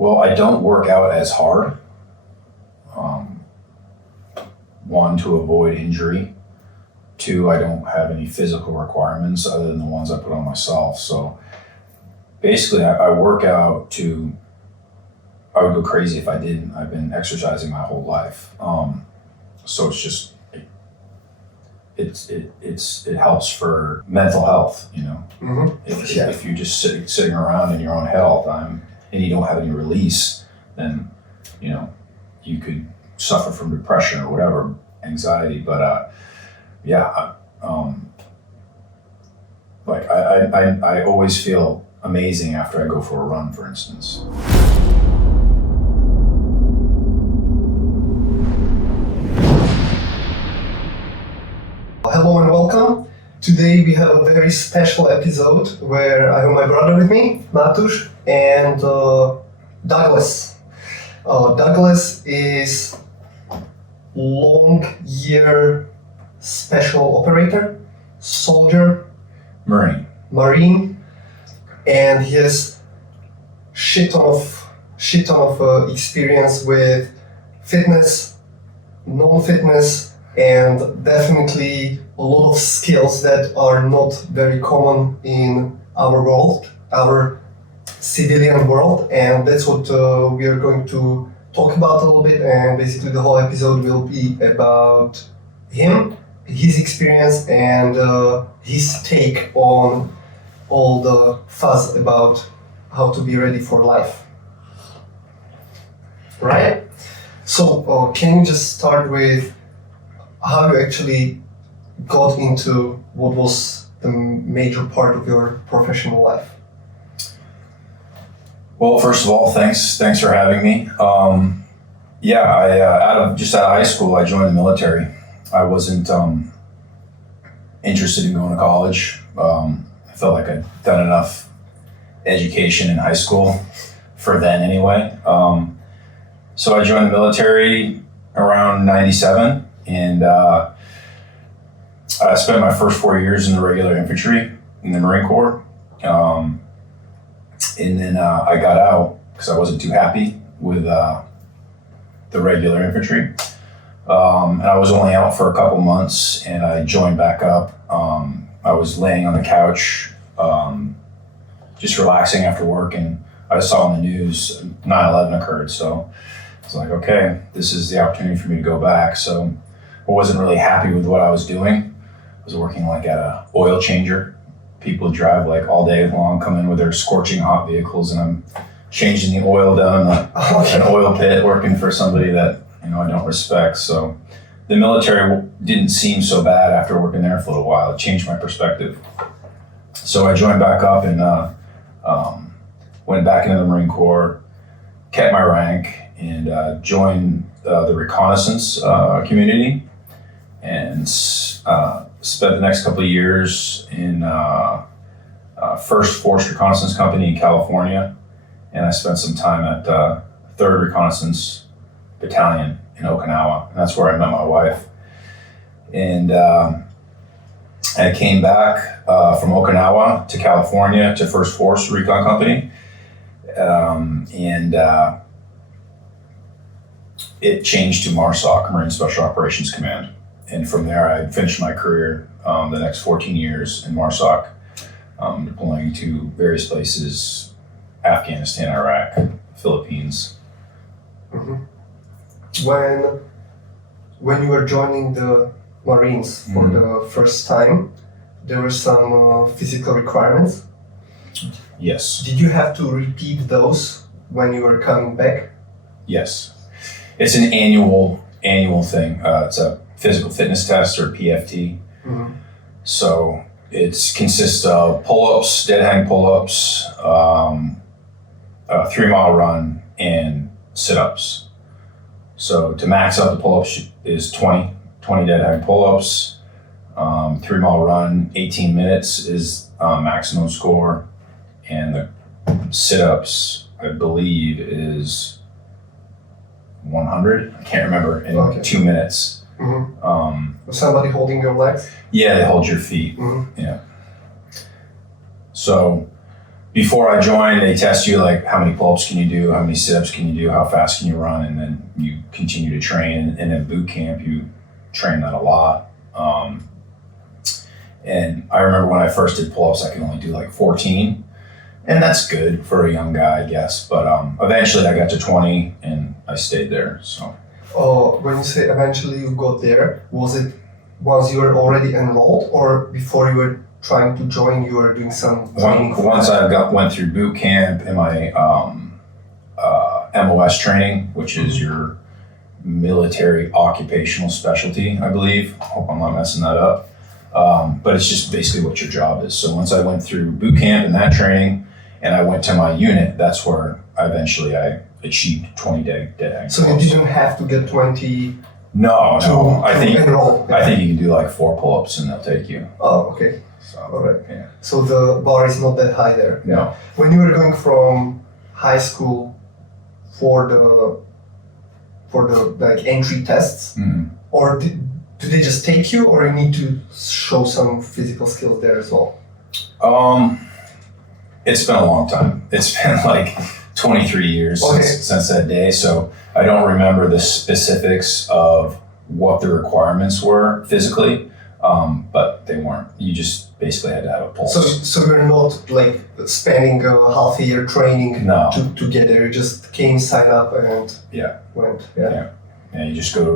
Well, I don't work out as hard. One, to avoid injury. Two, I don't have any physical requirements other than the ones I put on myself. So basically, I work out I would go crazy if I didn't. I've been exercising my whole life. So it's just, it helps for mental health, you know. Mm-hmm. If you're just sitting around in your own head all the time and you don't have any release, then, you know, you could suffer from depression or whatever, anxiety. But I always feel amazing after I go for a run, for instance. Hello and welcome. Today we have a very special episode where I have my brother with me, Matusz, and Douglas. Douglas is long-year special operator, soldier, Marine, and he has shit ton of experience with fitness, non-fitness, and definitely a lot of skills that are not very common in our world, our civilian world, and that's what we are going to talk about a little bit. And basically the whole episode will be about him, his experience, and his take on all the fuss about how to be ready for life. Right? So can you just start with how you actually got into what was the major part of your professional life? Well, first of all, thanks for having me. Out of high school, I joined the military. I wasn't interested in going to college. I felt like I'd done enough education in high school for then anyway. So I joined the military around 97, and I spent my first 4 years in the regular infantry in the Marine Corps. And then I got out because I wasn't too happy with the regular infantry. And I was only out for a couple months, and I joined back up. I was laying on the couch, just relaxing after work, and I saw on the news 9/11 occurred. So I was like, okay, this is the opportunity for me to go back. So I wasn't really happy with what I was doing. I was working like at a oil changer. People drive like all day long, come in with their scorching hot vehicles, and I'm changing the oil down an oil pit, working for somebody that, you know, I don't respect. So the military didn't seem so bad after working there for a little while. It changed my perspective. So I joined back up and went back into the Marine Corps, kept my rank, and joined the reconnaissance community, and spent the next couple of years in First Force Reconnaissance Company in California, and I spent some time at 3rd Reconnaissance Battalion in Okinawa, and that's where I met my wife. And I came back from Okinawa to California to First Force Recon Company, and it changed to MARSOC, Marine Special Operations Command. And from there, I finished my career the next 14 years in MARSOC, deploying to various places, Afghanistan, Iraq, Philippines. Mm-hmm. When you were joining the Marines for the first time, there were some physical requirements. Yes. Did you have to repeat those when you were coming back? Yes. It's an annual thing. It's a physical fitness test, or PFT. Mm-hmm. So it consists of pull-ups, dead hang pull-ups, a 3-mile run, and sit-ups. So to max out the pull-ups is 20 dead hang pull-ups. 3-mile run, 18 minutes is maximum score, and the sit-ups, I believe, is 100. I can't remember, in 2 minutes. Mm-hmm. Was somebody holding your legs? Yeah, they hold your feet. Mm-hmm. Yeah. So before I joined, they test you like how many pull-ups can you do, how many sit-ups can you do, how fast can you run, and then you continue to train. And in boot camp, you train that a lot. And I remember when I first did pull-ups, I could only do like 14. And that's good for a young guy, I guess. But eventually I got to 20 and I stayed there. So. When you say eventually you got there, was it once you were already enrolled or before you were trying to join, you were doing some training? Once I went through boot camp and my MOS training, which is your military occupational specialty, I believe. Hope I'm not messing that up. But it's just basically what your job is. So once I went through boot camp and that training, and I went to my unit, that's where I achieved 20-day dead hang. So you didn't have to get 20? No. I think enroll. I think you can do like 4 pull-ups and they'll take you. Oh, okay. So, all right. Yeah. So the bar is not that high there. No. When you were going from high school for the like entry tests, or do they just take you, or you need to show some physical skills there as well? It's been a long time. It's been like 23 years since that day, so I don't remember the specifics of what the requirements were physically, but they weren't. You just basically had to have a pulse. So you're not like spending a half a year training to get there. You just came, signed up, and went. Yeah. You just go to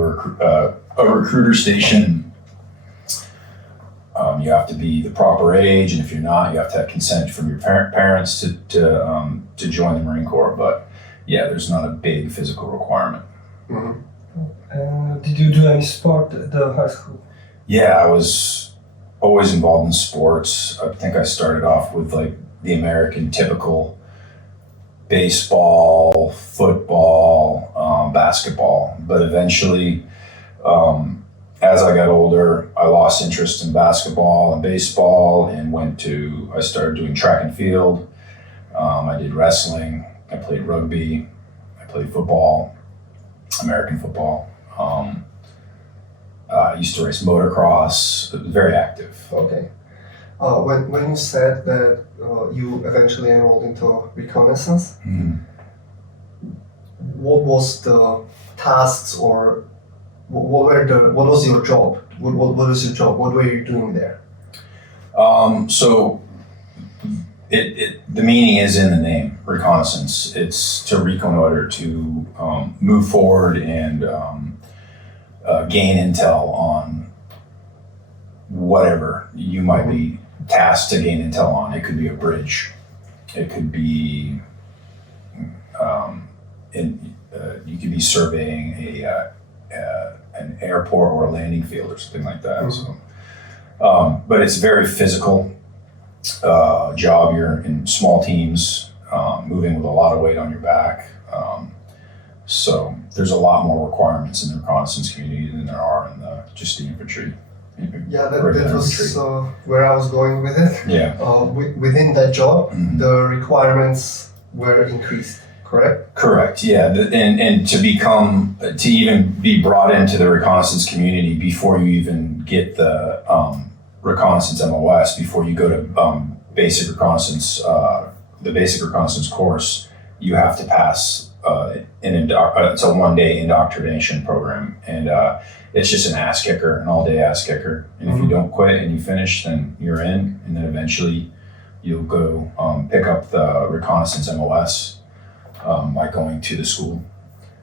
a recruiter station. You have to be the proper age, and if you're not, you have to have consent from your parents to join the Marine Corps. But yeah, there's not a big physical requirement. Mm-hmm. Did you do any sport at the high school? Yeah, I was always involved in sports. I think I started off with like the American typical baseball, football, basketball, but eventually, as I got older, I lost interest in basketball and baseball and I started doing track and field. I did wrestling, I played rugby, I played football, American football. I used to race motocross, very active. Okay. When you said that you eventually enrolled into reconnaissance, what was the tasks or what was your job? What was your job? What were you doing there? So the meaning is in the name, reconnaissance. It's to reconnoiter, to move forward and gain intel on whatever you might be tasked to gain intel on. It could be a bridge. It could be you could be surveying an airport or a landing field or something like that. So, but it's a very physical job. You're in small teams, moving with a lot of weight on your back. So there's a lot more requirements in the reconnaissance community than there are in just the infantry. Yeah, that was where I was going with it. Yeah. Within that job, the requirements were increased, correct? Correct, yeah. And to even be brought into the reconnaissance community before you even get the reconnaissance MOS, before you go to basic reconnaissance, the basic reconnaissance course, you have to pass it's a 1-day indoctrination program, and it's just an ass kicker, an all-day ass kicker. And if you don't quit and you finish, then you're in, and then eventually you'll go pick up the reconnaissance MOS by going to the school.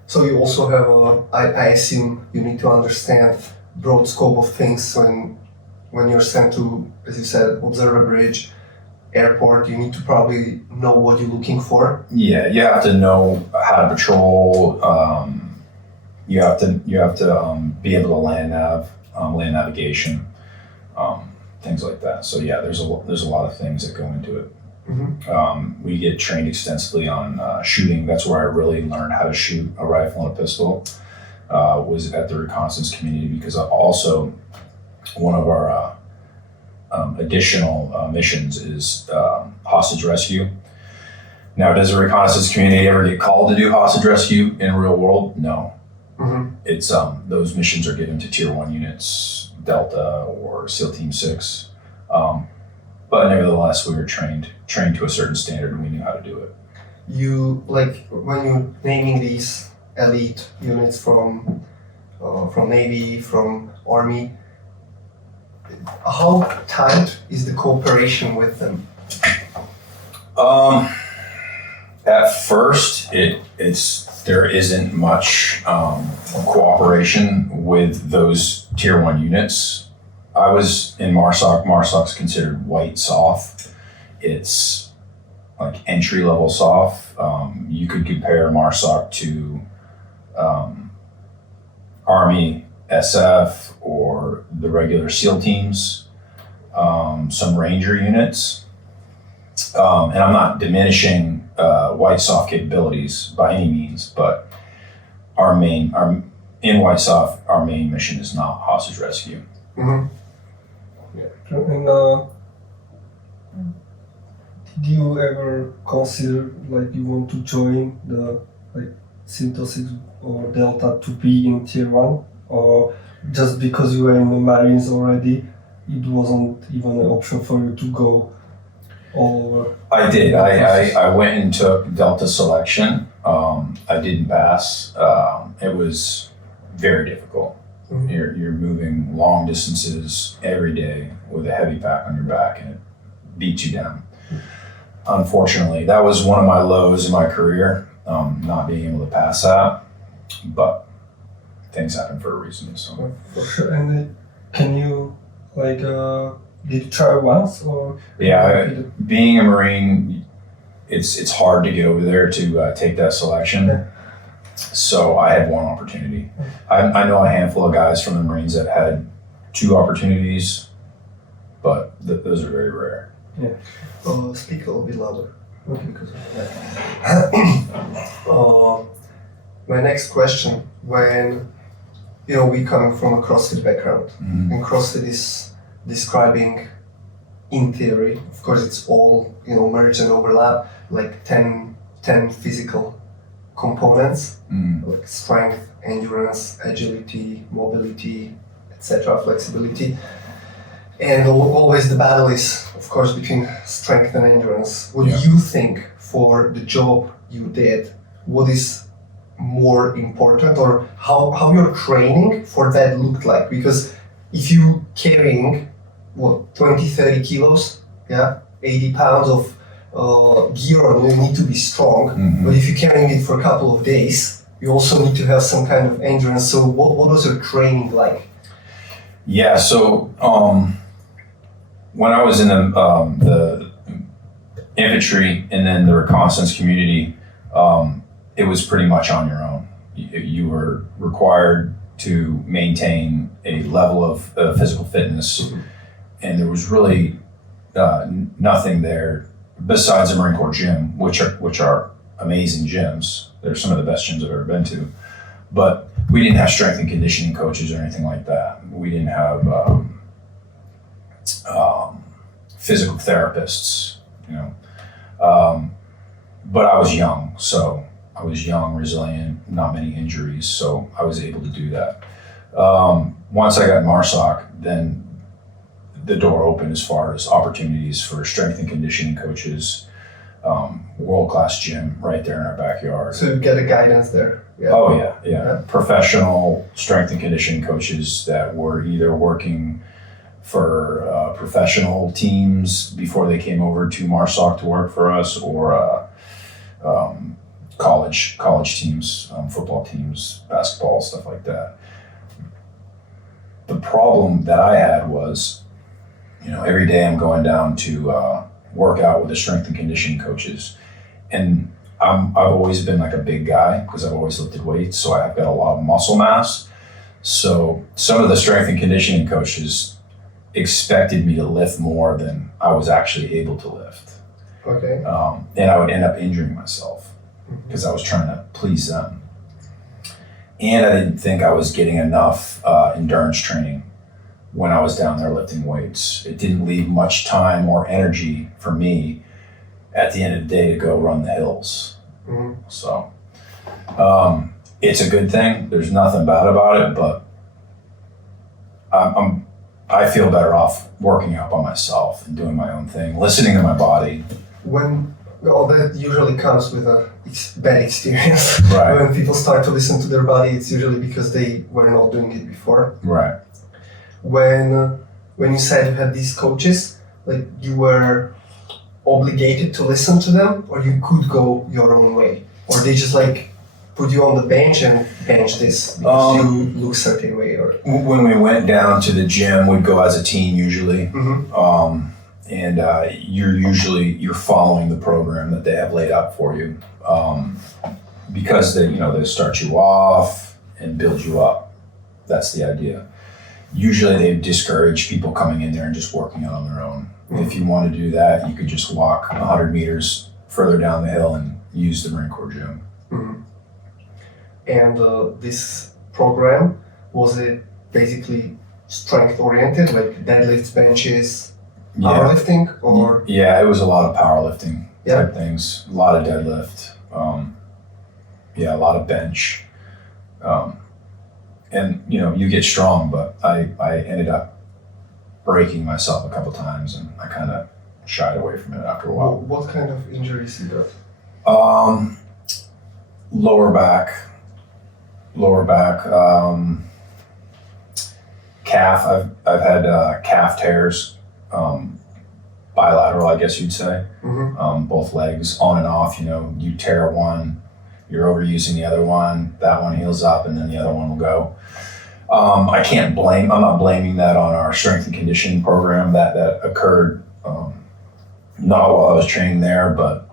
So you also have I assume you need to understand broad scope of things when you're sent to, as you said, observe a bridge, airport, you need to probably know what you're looking for. Yeah, you have to know how to patrol. You have to be able to land navigation, things like that. So yeah, there's a lot of things that go into it. We get trained extensively on shooting. That's where I really learned how to shoot a rifle and a pistol. Was at the reconnaissance community, because also one of our additional missions is hostage rescue. Now, does the reconnaissance community ever get called to do hostage rescue in real world? No. It's those missions are given to Tier 1 units, Delta or SEAL Team 6. but nevertheless, we were trained to a certain standard, and we knew how to do it. You like when you're naming these elite units from Navy, from Army. How tight is the cooperation with them? At first, there isn't much cooperation with those tier 1 units. I was in MARSOC. MARSOC's considered white soft. It's like entry level soft. You could compare MARSOC to Army, SF, or the regular SEAL teams, some Ranger units. And I'm not diminishing white soft capabilities by any means, but in white soft, our main mission is not hostage rescue. Mm-hmm. And did you ever consider like you want to join the like Synthesis or Delta to be in tier 1, or just because you were in the Marines already, it wasn't even an option for you to go all over? I did. I went and took Delta selection. I didn't pass. It was very difficult. Mm-hmm. You're moving long distances every day with a heavy pack on your back, and it beats you down. Unfortunately, that was one of my lows in my career, not being able to pass that. But things happen for a reason. So. For sure. And can you like did you try once or? Yeah, being a Marine, it's hard to get over there to take that selection. Yeah. So I had one opportunity. I know a handful of guys from the Marines that had 2 opportunities, but those are very rare. Yeah. Speak a little bit louder. Okay. Because of that. My next question: when we coming from a CrossFit background, Mm-hmm. and CrossFit is describing, in theory, of course, it's all merge and overlap, like 10 physical components, like strength, endurance, agility, mobility, etc., flexibility. And always the battle is, of course, between strength and endurance. What do you think for the job you did? What is more important, or how your training for that looked like? Because if you carrying 20, 30 kilos, 80 pounds of gear on, you need to be strong. Mm-hmm. But if you're carrying it for a couple of days, you also need to have some kind of endurance. So what was your training like? Yeah, so when I was in the infantry and then the reconnaissance community, it was pretty much on your own. You were required to maintain a level of physical fitness, and there was really nothing there besides the Marine Corps gym, which are amazing gyms. They're some of the best gyms I've ever been to. But we didn't have strength and conditioning coaches or anything like that. We didn't have physical therapists, but I was young, so I was young, resilient, not many injuries, so I was able to do that. Once I got MARSOC, then the door opened as far as opportunities for strength and conditioning coaches, world-class gym right there in our backyard. So you get a guidance there. Yeah. Oh yeah. Professional strength and conditioning coaches that were either working for professional teams before they came over to MARSOC to work for us, or college teams, football teams, basketball, stuff like that. The problem that I had was, every day I'm going down to work out with the strength and conditioning coaches, and I've always been like a big guy because I've always lifted weights, so I've got a lot of muscle mass. So some of the strength and conditioning coaches expected me to lift more than I was actually able to lift. Okay. And I would end up injuring myself because I was trying to please them. And I didn't think I was getting enough endurance training when I was down there lifting weights. It didn't leave much time or energy for me at the end of the day to go run the hills. Mm-hmm. So it's a good thing. There's nothing bad about it, but I'm I feel better off working out by myself and doing my own thing, listening to my body. That usually comes with a bad experience. Right. When people start to listen to their body, it's usually because they were not doing it before. Right. When you said you had these coaches, like you were obligated to listen to them, or you could go your own way, or they just like put you on the bench and bench this because you look a certain way, or when we went down to the gym, we'd go as a team usually. And you're following the program that they have laid out for you, because they start you off and build you up. That's the idea. Usually they discourage people coming in there and just working out on their own. If you want to do that, you could just walk 100 meters further down the hill and use the Marine Corps gym. And this program, was it basically strength oriented, like deadlifts, benches, powerlifting, or? Yeah, it was a lot of powerlifting type things, a lot of deadlift, a lot of bench. And you get strong, but I ended up breaking myself a couple times, and I kind of shied away from it after a while. What kind of injuries you got? Lower back, calf. I've had calf tears, bilateral, I guess you'd say. Both legs, on and off. You tear one, you're overusing the other one, that one heals up, and then the other one will go. I'm not blaming that on our strength and conditioning program. That occurred not while I was training there, but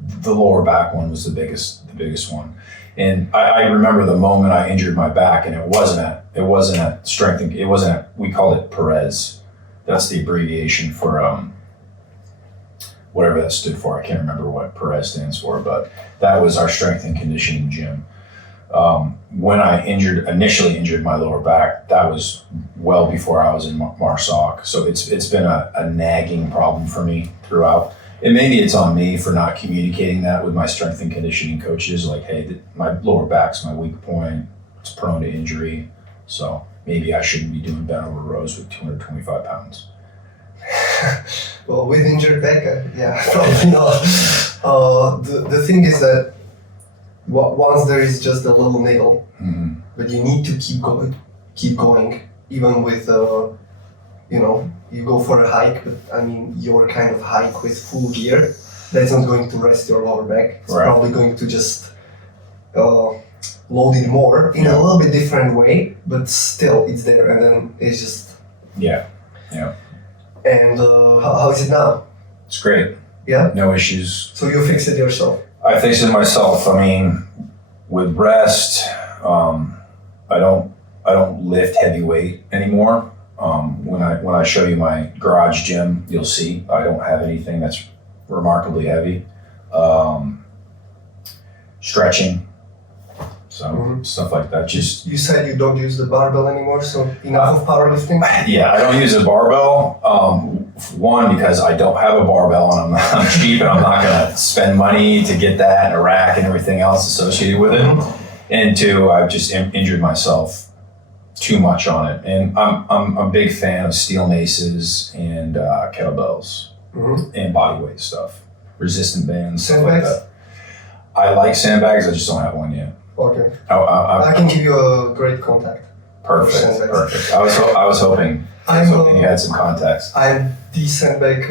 the lower back one was the biggest one. And I remember the moment I injured my back, and it wasn't at strength. We called it Perez. That's the abbreviation for whatever that stood for. I can't remember what Perez stands for, but that was our strength and conditioning gym. When I initially injured my lower back, that was well before I was in MARSOC. So it's been a nagging problem for me throughout. And maybe it's on me for not communicating that with my strength and conditioning coaches. Like, hey, my lower back's my weak point. It's prone to injury. So maybe I shouldn't be doing bent over rows with 225 pounds. Well, with injured back, probably not. The thing is that once there is just a little niggle, but you need to keep going, even with, you go for a hike, but your kind of hike with full gear, that's not going to rest your lower back. It's probably going to just load it more in a little bit different way, but still it's there, and then it's just... Yeah. And how is it now? It's great. Yeah? No issues. So you fixed it yourself? I fixed it myself. With rest, I don't lift heavy weight anymore. When I show you my garage gym, you'll see I don't have anything that's remarkably heavy. Stretching, stuff like that. Just you said you don't use the barbell anymore, so enough of powerlifting? Yeah, I don't use a barbell. One, because I don't have a barbell and I'm cheap and I'm not gonna spend money to get that and a rack and everything else associated with it. And two, I've just injured myself too much on it. And I'm a big fan of steel maces and kettlebells and bodyweight stuff, resistant bands, stuff like that. I like sandbags. I just don't have one yet. Okay. I can give you a great contact. Perfect. I was hoping you had some context. I'm the sandbag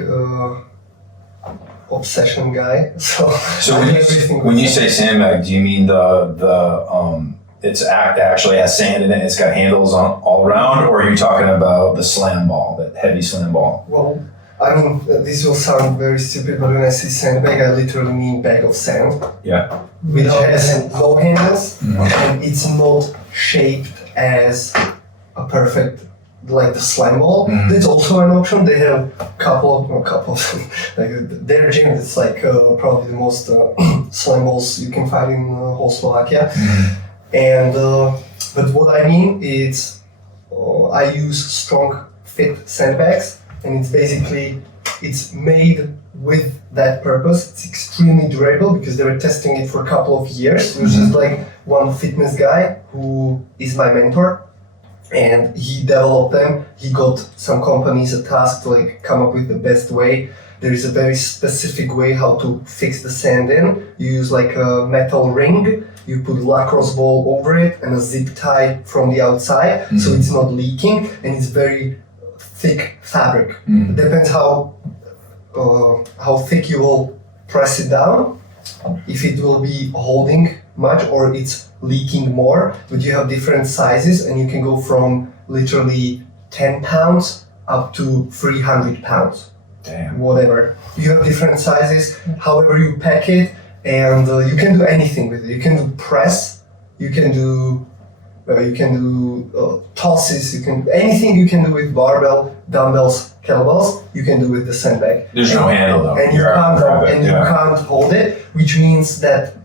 obsession guy. So when you say sandbag, do you mean the actually has sand in it? It's got handles all around, or are you talking about the slam ball, that heavy slam ball? Well, this will sound very stupid, but when I say sandbag, I literally mean bag of sand. Yeah. Which has no handles, and it's not shaped as a perfect, like the slam ball. That's also an option. They have a couple like their gym is like probably the most slam balls you can find in whole Slovakia. And but what I mean is I use strong fit sandbags, and it's made with that purpose. It's extremely durable because they were testing it for a couple of years. It was just like one fitness guy who is my mentor, and he developed them. He got some companies a task to like come up with the best way. There is a very specific way how to fix the sand in. You use like a metal ring, you put lacrosse ball over it and a zip tie from the outside, so it's not leaking, and it's very thick fabric. It depends how thick you will press it down, if it will be holding much or it's leaking more. But you have different sizes, and you can go from literally 10 pounds up to 300 pounds. Damn. Whatever. You have different sizes, however you pack it, and you can do anything with it. You can do press, you can do tosses, anything you can do with barbell, dumbbells, kettlebells, you can do with the sandbag. There's no handle though. And you can't hold it, which means that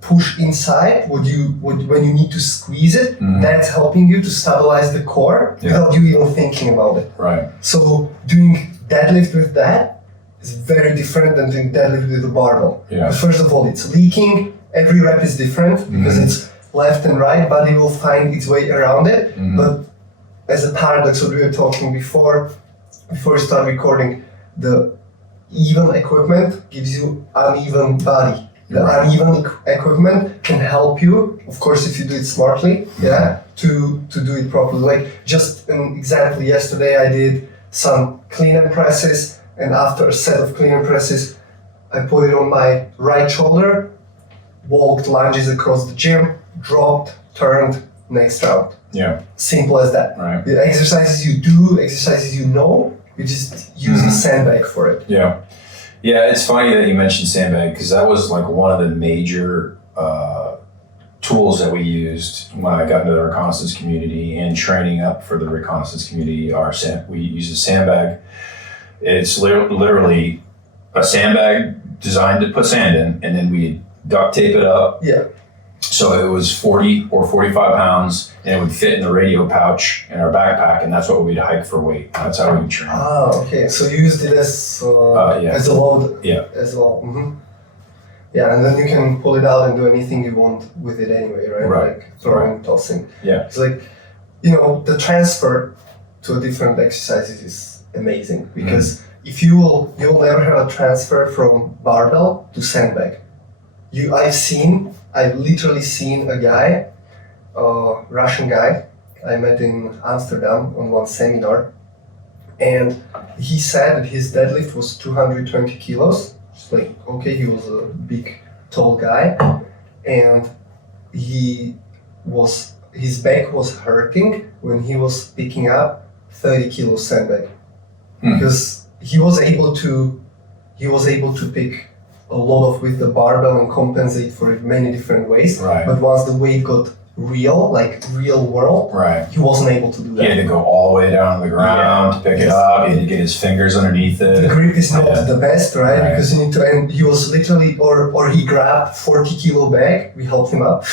push inside, when you need to squeeze it, that's helping you to stabilize the core without you even thinking about it. Right. So doing deadlift with that is very different than doing deadlift with a barbell. Yeah. But first of all, it's leaking. Every rep is different because it's left and right. Body will find its way around it. But as a paradox, what we were talking before we start recording, the even equipment gives you uneven body. The uneven equipment can help you, of course, if you do it smartly, to do it properly. Like just an example, yesterday I did some clean and presses, and after a set of clean and presses, I put it on my right shoulder, walked lunges across the gym, dropped, turned, next round. Yeah. Simple as that. Right. The exercises you do, exercises you know, you just use a sandbag for it. Yeah. Yeah, it's funny that you mentioned sandbag, because that was like one of the major tools that we used when I got into the reconnaissance community and training up for the reconnaissance community. We use a sandbag. It's literally a sandbag designed to put sand in, and then we duct tape it up. Yeah. So it was 40 or 45 pounds, and it would fit in the radio pouch in our backpack, and that's what we'd hike for weight. That's how we train. Ah, okay. So you used it as a load as well. Yeah, and then you can pull it out and do anything you want with it anyway, right? Right. Like throwing, tossing. Yeah. It's like, the transfer to a different exercises is amazing, because if you'll never have a transfer from barbell to sandbag. I've literally seen a guy, Russian guy, I met in Amsterdam on one seminar, and he said that his deadlift was 220 kilos. It's like, okay, he was a big, tall guy, and his back was hurting when he was picking up 30 kilo sandbag, because he was able to pick a lot with the barbell and compensate for it many different ways. Right. But once the weight got real world, He wasn't able to do that. He had to go all the way down to the ground to pick it up. He had to get his fingers underneath it. The grip is not the best, right? Because you need to, and he was literally, or he grabbed 40 kilo bag, we helped him up.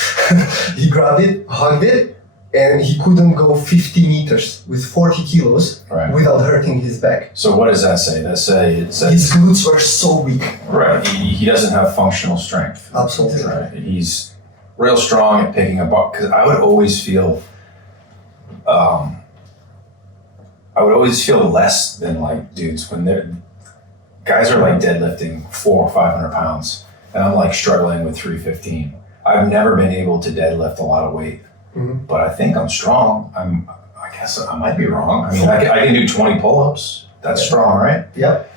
He grabbed it, hugged it, and he couldn't go 50 meters with 40 kilos without hurting his back. So what does that say? That says his glutes were so weak. Right. He doesn't have functional strength. Absolutely. Right. He's real strong at picking up, because I would always feel less than like dudes when guys are like deadlifting 400 or 500 pounds, and I'm like struggling with 315. I've never been able to deadlift a lot of weight. But I think I'm strong. I guess I might be wrong. I mean, I can do 20 pull-ups. That's strong, right? Yep.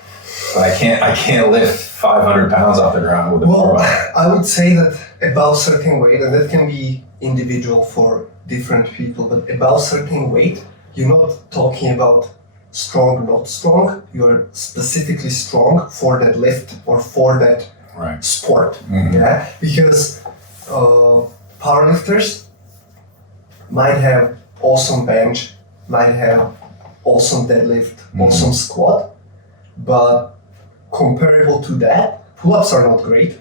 But I can't lift 500 pounds off the ground with a barbell. I would say that above certain weight, and that can be individual for different people, but above certain weight, you're not talking about strong or not strong. You are specifically strong for that lift or for that sport. Yeah, because powerlifters might have awesome bench, might have awesome deadlift, awesome squat, but comparable to that, pull-ups are not great.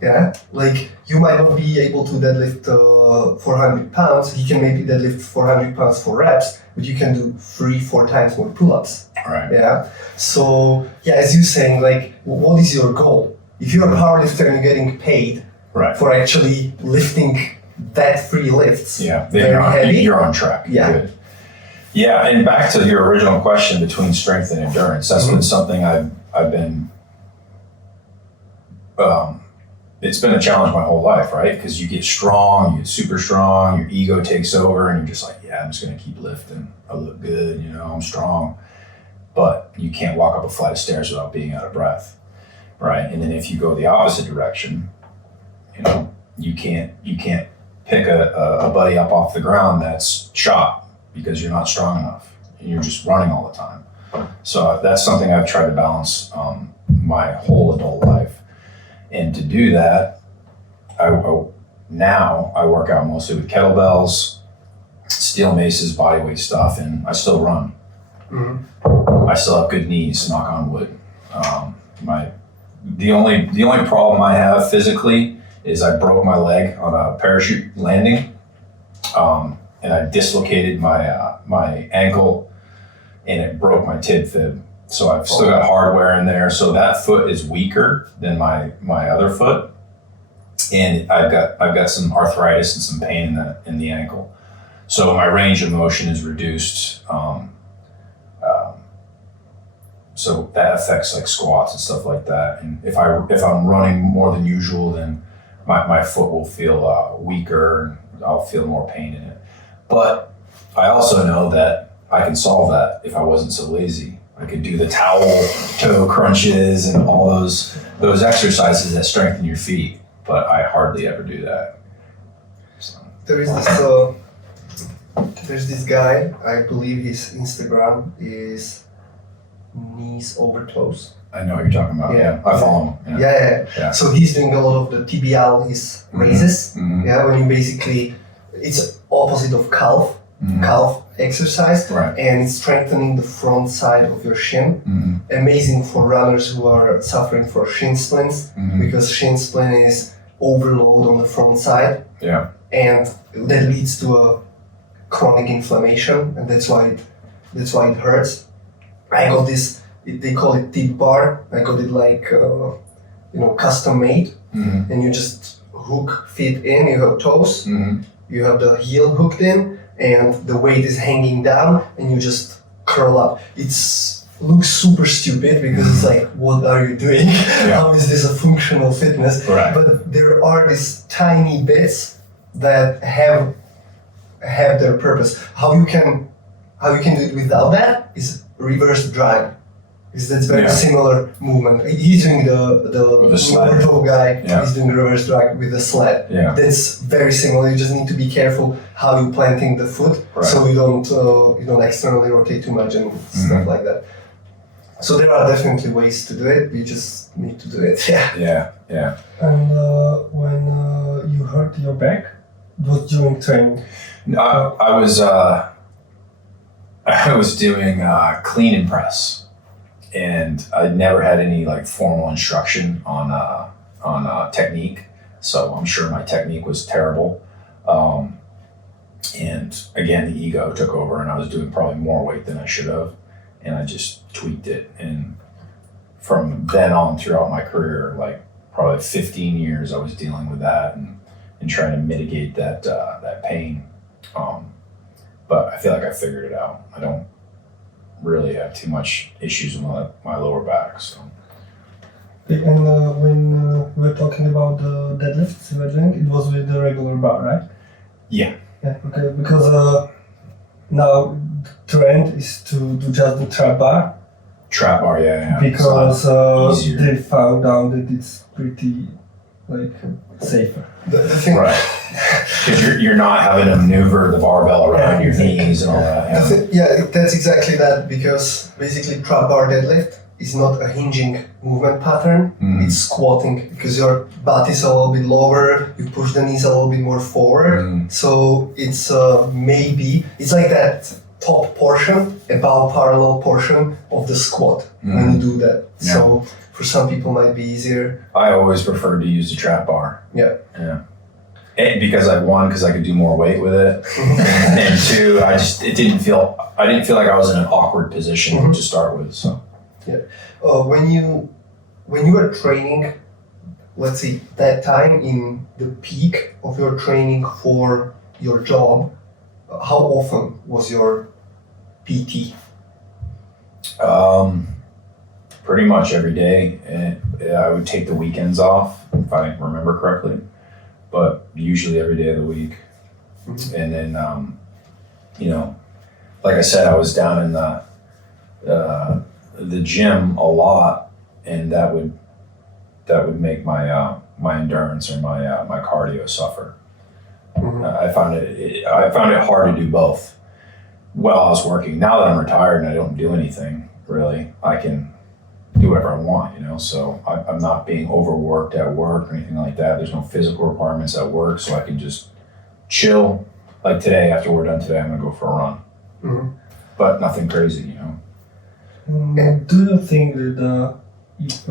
Yeah, like you might not be able to deadlift 400 pounds. He can maybe deadlift 400 pounds for reps, but you can do 3-4 times more pull-ups. Right. Yeah. So as you're saying, like, what is your goal? If you're a powerlifter and you're getting paid for actually lifting that free lifts. Yeah, very heavy. You're on track. Yeah. Good. Yeah, and back to your original question between strength and endurance. That's been something I've been. It's been a challenge my whole life, right? Because you get strong, you get super strong, your ego takes over, and you're just like, yeah, I'm just gonna keep lifting. I look good, I'm strong. But you can't walk up a flight of stairs without being out of breath, right? And then if you go the opposite direction, you can't pick a buddy up off the ground that's shot because you're not strong enough and you're just running all the time. So that's something I've tried to balance my whole adult life. And to do that, now I work out mostly with kettlebells, steel maces, bodyweight stuff, and I still run. Mm-hmm. I still have good knees, knock on wood. The only problem I have physically is I broke my leg on a parachute landing, and I dislocated my ankle, and it broke my tib fib. So I've still got hardware in there. So that foot is weaker than my other foot, and I've got some arthritis and some pain in the ankle. So my range of motion is reduced. So that affects like squats and stuff like that. And if I'm running more than usual, then my foot will feel weaker and I'll feel more pain in it. But I also know that I can solve that if I wasn't so lazy. I could do the towel toe crunches and all those exercises that strengthen your feet, but I hardly ever do that. So. There's this guy, I believe his Instagram is knees over toes. I know what you're talking about. Yeah. I follow him. Yeah. So he's doing a lot of the tibial raises. Mm-hmm. Yeah, when you basically, it's opposite of calf exercise, right. And it's strengthening the front side of your shin. Mm-hmm. Amazing for runners who are suffering from shin splints, because shin splint is overload on the front side. Yeah. And that leads to a chronic inflammation, and that's why it hurts. I got this, they call it tip bar. I got it like, custom made. Mm-hmm. And you just hook feet in, you have toes, you have the heel hooked in, and the weight is hanging down, and you just curl up. Looks super stupid because it's like, what are you doing? Yeah. How is this a functional fitness? Right. But there are these tiny bits that have their purpose. How you can do it without that is reverse drag. Because that's very similar movement. He's doing the sled. Guy. Yeah. He's doing the reverse drag with the sled. Yeah. That's very similar. You just need to be careful how you're planting the foot, so you don't externally rotate too much and stuff like that. So there are definitely ways to do it. You just need to do it. Yeah. And when you hurt your back, it was during training. I was doing clean and press. And I never had any like formal instruction on technique, so I'm sure my technique was terrible. And again, the ego took over, and I was doing probably more weight than I should have, and I just tweaked it. And from then on, throughout my career, like probably 15 years, I was dealing with that and trying to mitigate that pain. But I feel like I figured it out. I don't really have too much issues with my lower back. So. Okay, and when we were talking about the deadlifts you were doing, it was with the regular bar, right? Yeah. Okay, because now the trend is to do just the trap bar. Trap bar, yeah. Because they found out that it's pretty safer. The thing, right. Because you're not having to maneuver the barbell around your knees and all that. Yeah, that's exactly that, because basically trap bar deadlift is not a hinging movement pattern, it's squatting, because your butt is a little bit lower, you push the knees a little bit more forward, so it's it's like that top portion, above parallel portion of the squat when you do that. Yeah. So for some people might be easier. I always preferred to use the trap bar. Yeah. And because because I could do more weight with it, and two, I didn't feel like I was in an awkward position to start with. So when you were training, let's say, that time in the peak of your training for your job, how often was your PT? Pretty much every day, and I would take the weekends off if I remember correctly, but usually every day of the week. Mm-hmm. And then, like I said, I was down in the gym a lot, and that would make my my endurance or my cardio suffer. Mm-hmm. I found it hard to do both while I was working. Now that I'm retired and I don't do anything really, I can do whatever I want, so I'm not being overworked at work or anything like that. There's no physical requirements at work, so I can just chill. Like today, after we're done today, I'm gonna go for a run. Mm-hmm. But nothing crazy, Do you think that if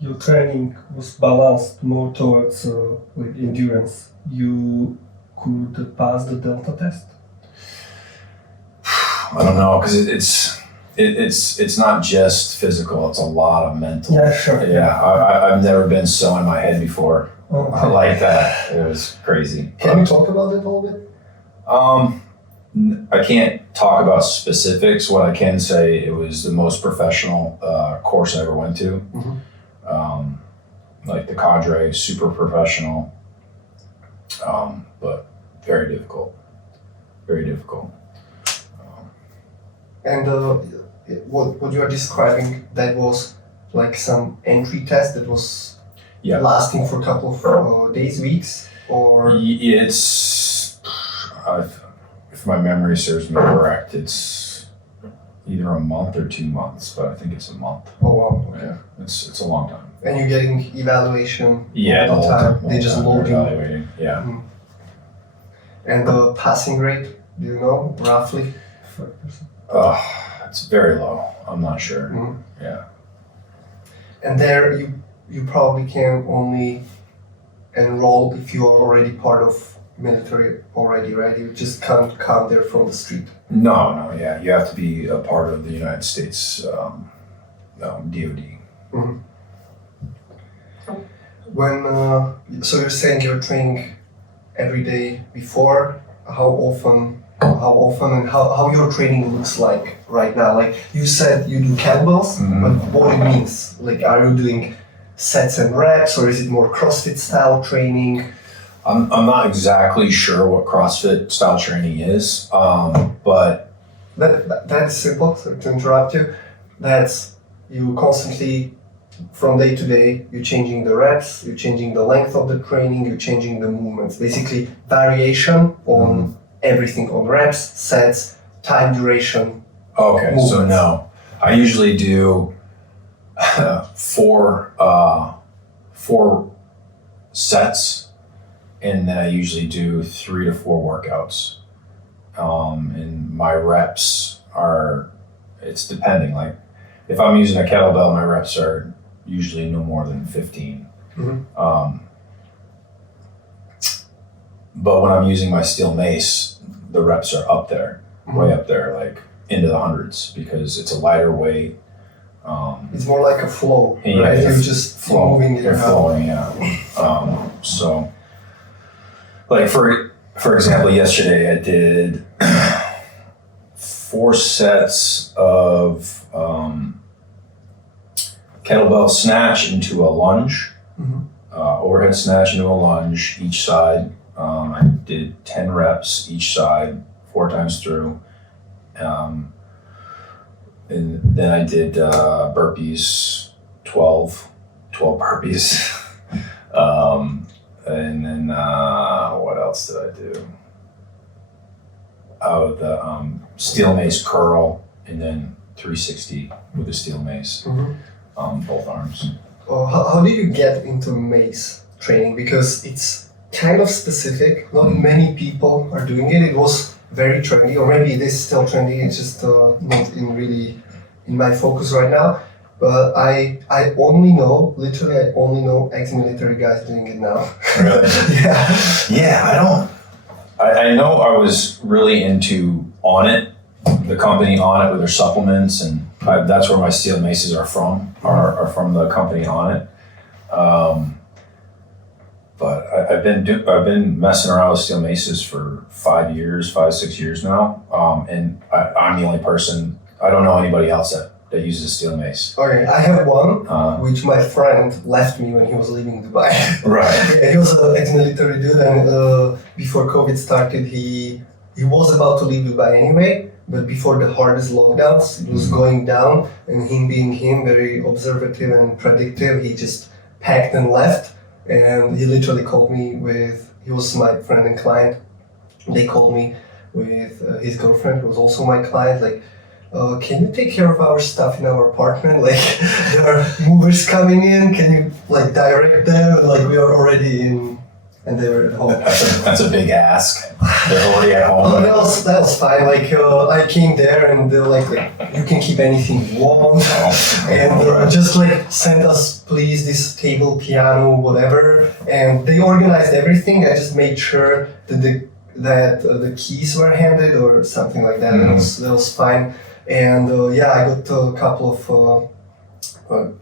your training was balanced more towards like endurance, you could pass the delta test? I don't know, because it's not just physical, it's a lot of mental. Yeah, sure. Yeah, I've never been so in my head before. Okay. Like that. It was crazy. Can you talk about it a little bit? I can't talk about specifics. What I can say, it was the most professional course I ever went to. Mm-hmm. Like the cadre, super professional, but very difficult. Very difficult. And what you are describing, that was like some entry test that was lasting for a couple of days, weeks, or? It's, if my memory serves me correct, it's either a month or 2 months, but I think it's a month. Oh wow, okay. Yeah, it's a long time. And you're getting evaluation Yeah, all the time. They just load you. Evaluating. Yeah. Mm-hmm. And the passing rate, do you know, roughly? 5%. It's very low. I'm not sure. Mm-hmm. Yeah. And there you probably can only enroll if you are already part of military already, right? You just can't come there from the street. No, yeah. You have to be a part of the United States DOD. Mm-hmm. When so you're saying you're training every day before, how often and how your training looks like right now? Like you said you do kettlebells, Mm-hmm. but what it means? Like are you doing sets and reps, or is it more CrossFit style training? I'm not exactly sure what CrossFit style training is, but That's simple. So to interrupt you, that's you constantly from day to day, you're changing the reps, you're changing the length of the training, you're changing the movements. Basically, variation on everything, on reps, sets, time duration. Okay, movements. So no, I usually do four sets, and then I usually do 3 to 4 workouts. And my reps it's depending. Like if I'm using a kettlebell, my reps are usually no more than 15. Mm-hmm. But when I'm using my steel mace, the reps are up there, way up there, like into the hundreds, because it's a lighter weight. It's more like a flow, Yeah, right? you're You're just moving it You're around. flowing, yeah. So, like for example, yesterday I did 4 sets of kettlebell snatch into a lunge, overhead snatch into a lunge each side. I did 10 reps each side, 4 times through. And then I did burpees, 12 burpees. And then what else did I do? Oh, the steel mace curl, and then 360 with the steel mace, both arms. How did you get into mace training? Because it's kind of specific. Not many people are doing it. It was very trendy, or maybe it is still trendy. It's just not in my focus right now. But I only know ex-military guys doing it now. Really? Yeah. Yeah, I know I was really into Onnit, the company Onnit with their supplements, and that's where my steel maces are from the company Onnit. But I've been messing around with steel maces for 5 years, 6 years now, and I'm the only person. I don't know anybody else that uses a steel mace. Okay, I have one, which my friend left me when he was leaving Dubai. Right. Yeah, he was an ex-military dude, and before COVID started, he was about to leave Dubai anyway. But before the hardest lockdowns, it was going down, and him being very observative and predictive, he just packed and left. And he literally called me he was my friend and client. They called me with his girlfriend, who was also my client, like, can you take care of our stuff in our apartment? Like, there are movers coming in, can you, like, direct them? Like, we are already in, and they were at home. That's a big ask. They're already at home. Oh, that was fine. Like, I came there and they're like, you can keep anything you want. And just like, send us please this table, piano, whatever. And they organized everything. I just made sure that the keys were handed or something like that. Mm-hmm. That was fine. And I got a couple of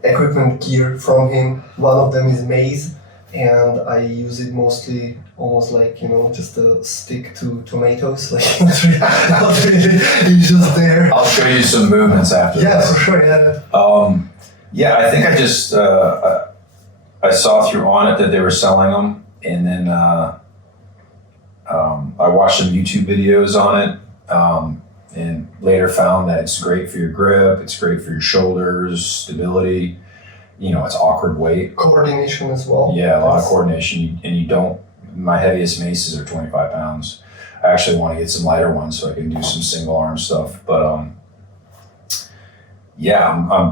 equipment gear from him. One of them is maze. And I use it mostly almost like, just a stick to tomatoes. Like, not really, it's just there. I'll show you some movements after Yeah, this. for sure, yeah. I think I just, I saw through On It that they were selling them. And then I watched some YouTube videos on it. And later found that it's great for your grip. It's great for your shoulders, stability. It's awkward weight. Coordination as well. Yeah, a lot of coordination. And you don't, my heaviest maces are 25 pounds. I actually want to get some lighter ones so I can do some single arm stuff. But I'm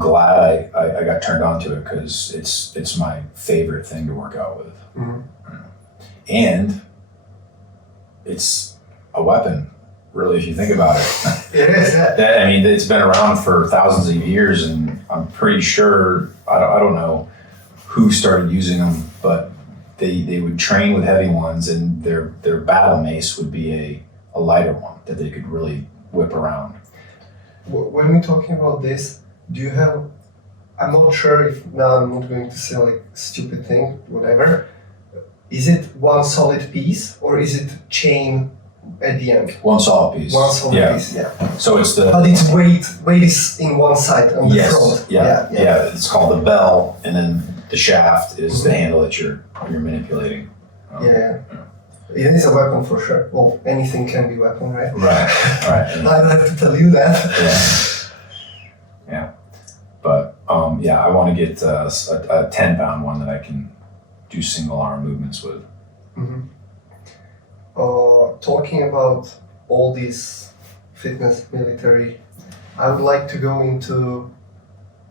glad I got turned on to it because it's my favorite thing to work out with. Mm-hmm. And it's a weapon, really, if you think about it. It is, yeah. It's been around for thousands of years, and I'm pretty sure, I don't know who started using them, but they would train with heavy ones, and their battle mace would be a lighter one that they could really whip around. When we're talking about this, do you have, I'm not sure if, now I'm not going to say like stupid thing, whatever. Is it one solid piece or is it chain at the end? One solid piece. One solid piece, yeah. So it's the... But its weight is in one side on the front. Yeah. It's called the bell, and then the shaft is the handle that you're manipulating. Yeah. It is a weapon for sure. Well, anything can be a weapon, right? Right. I don't have to tell you that. Yeah. But I want to get a 10-pound one that I can do single arm movements with. Mm-hmm. Talking about all these fitness, military, I would like to go into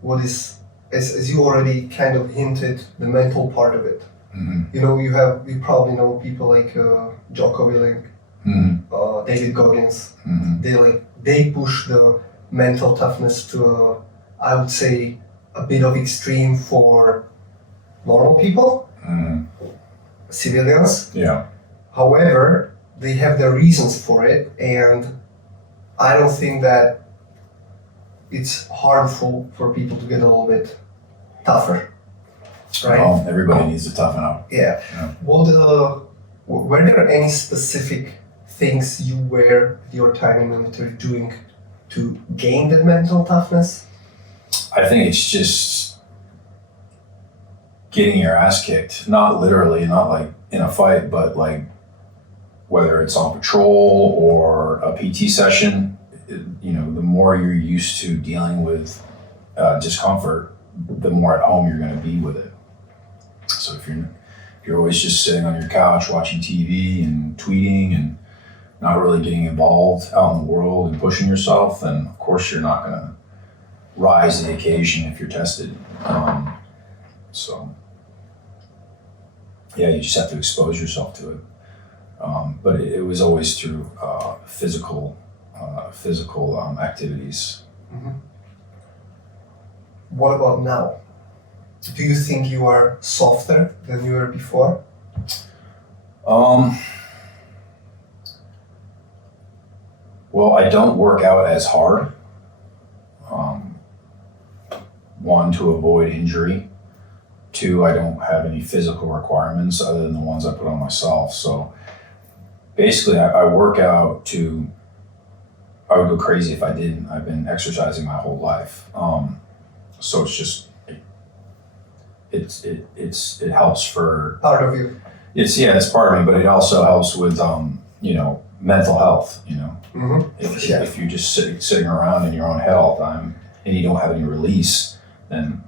what is, as you already kind of hinted, the mental part of it. Mm-hmm. You probably know people like Jocko Willink, mm-hmm. David Goggins. Mm-hmm. They push the mental toughness to I would say a bit of extreme for normal people, civilians. Yeah. However, they have their reasons for it, and I don't think that it's harmful for people to get a little bit tougher. Right? Well, everybody needs to toughen up. Yeah. Were there any specific things you were your time in the military doing to gain that mental toughness? I think it's just getting your ass kicked. Not literally, not like in a fight, but like whether it's on patrol or a PT session, the more you're used to dealing with discomfort, the more at home you're going to be with it. So if you're always just sitting on your couch watching TV and tweeting and not really getting involved out in the world and pushing yourself, then of course you're not going to rise to the occasion if you're tested. You just have to expose yourself to it. But it was always through physical activities. Mm-hmm. What about now? Do you think you are softer than you were before? Well, I don't work out as hard. One, to avoid injury. Two, I don't have any physical requirements other than the ones I put on myself. So basically, I work out to. I would go crazy if I didn't. I've been exercising my whole life, so it's just it helps for Part of you. It's part of me, but it also helps with mental health. Mm-hmm. If you're just sitting around in your own head all the time and you don't have any release, then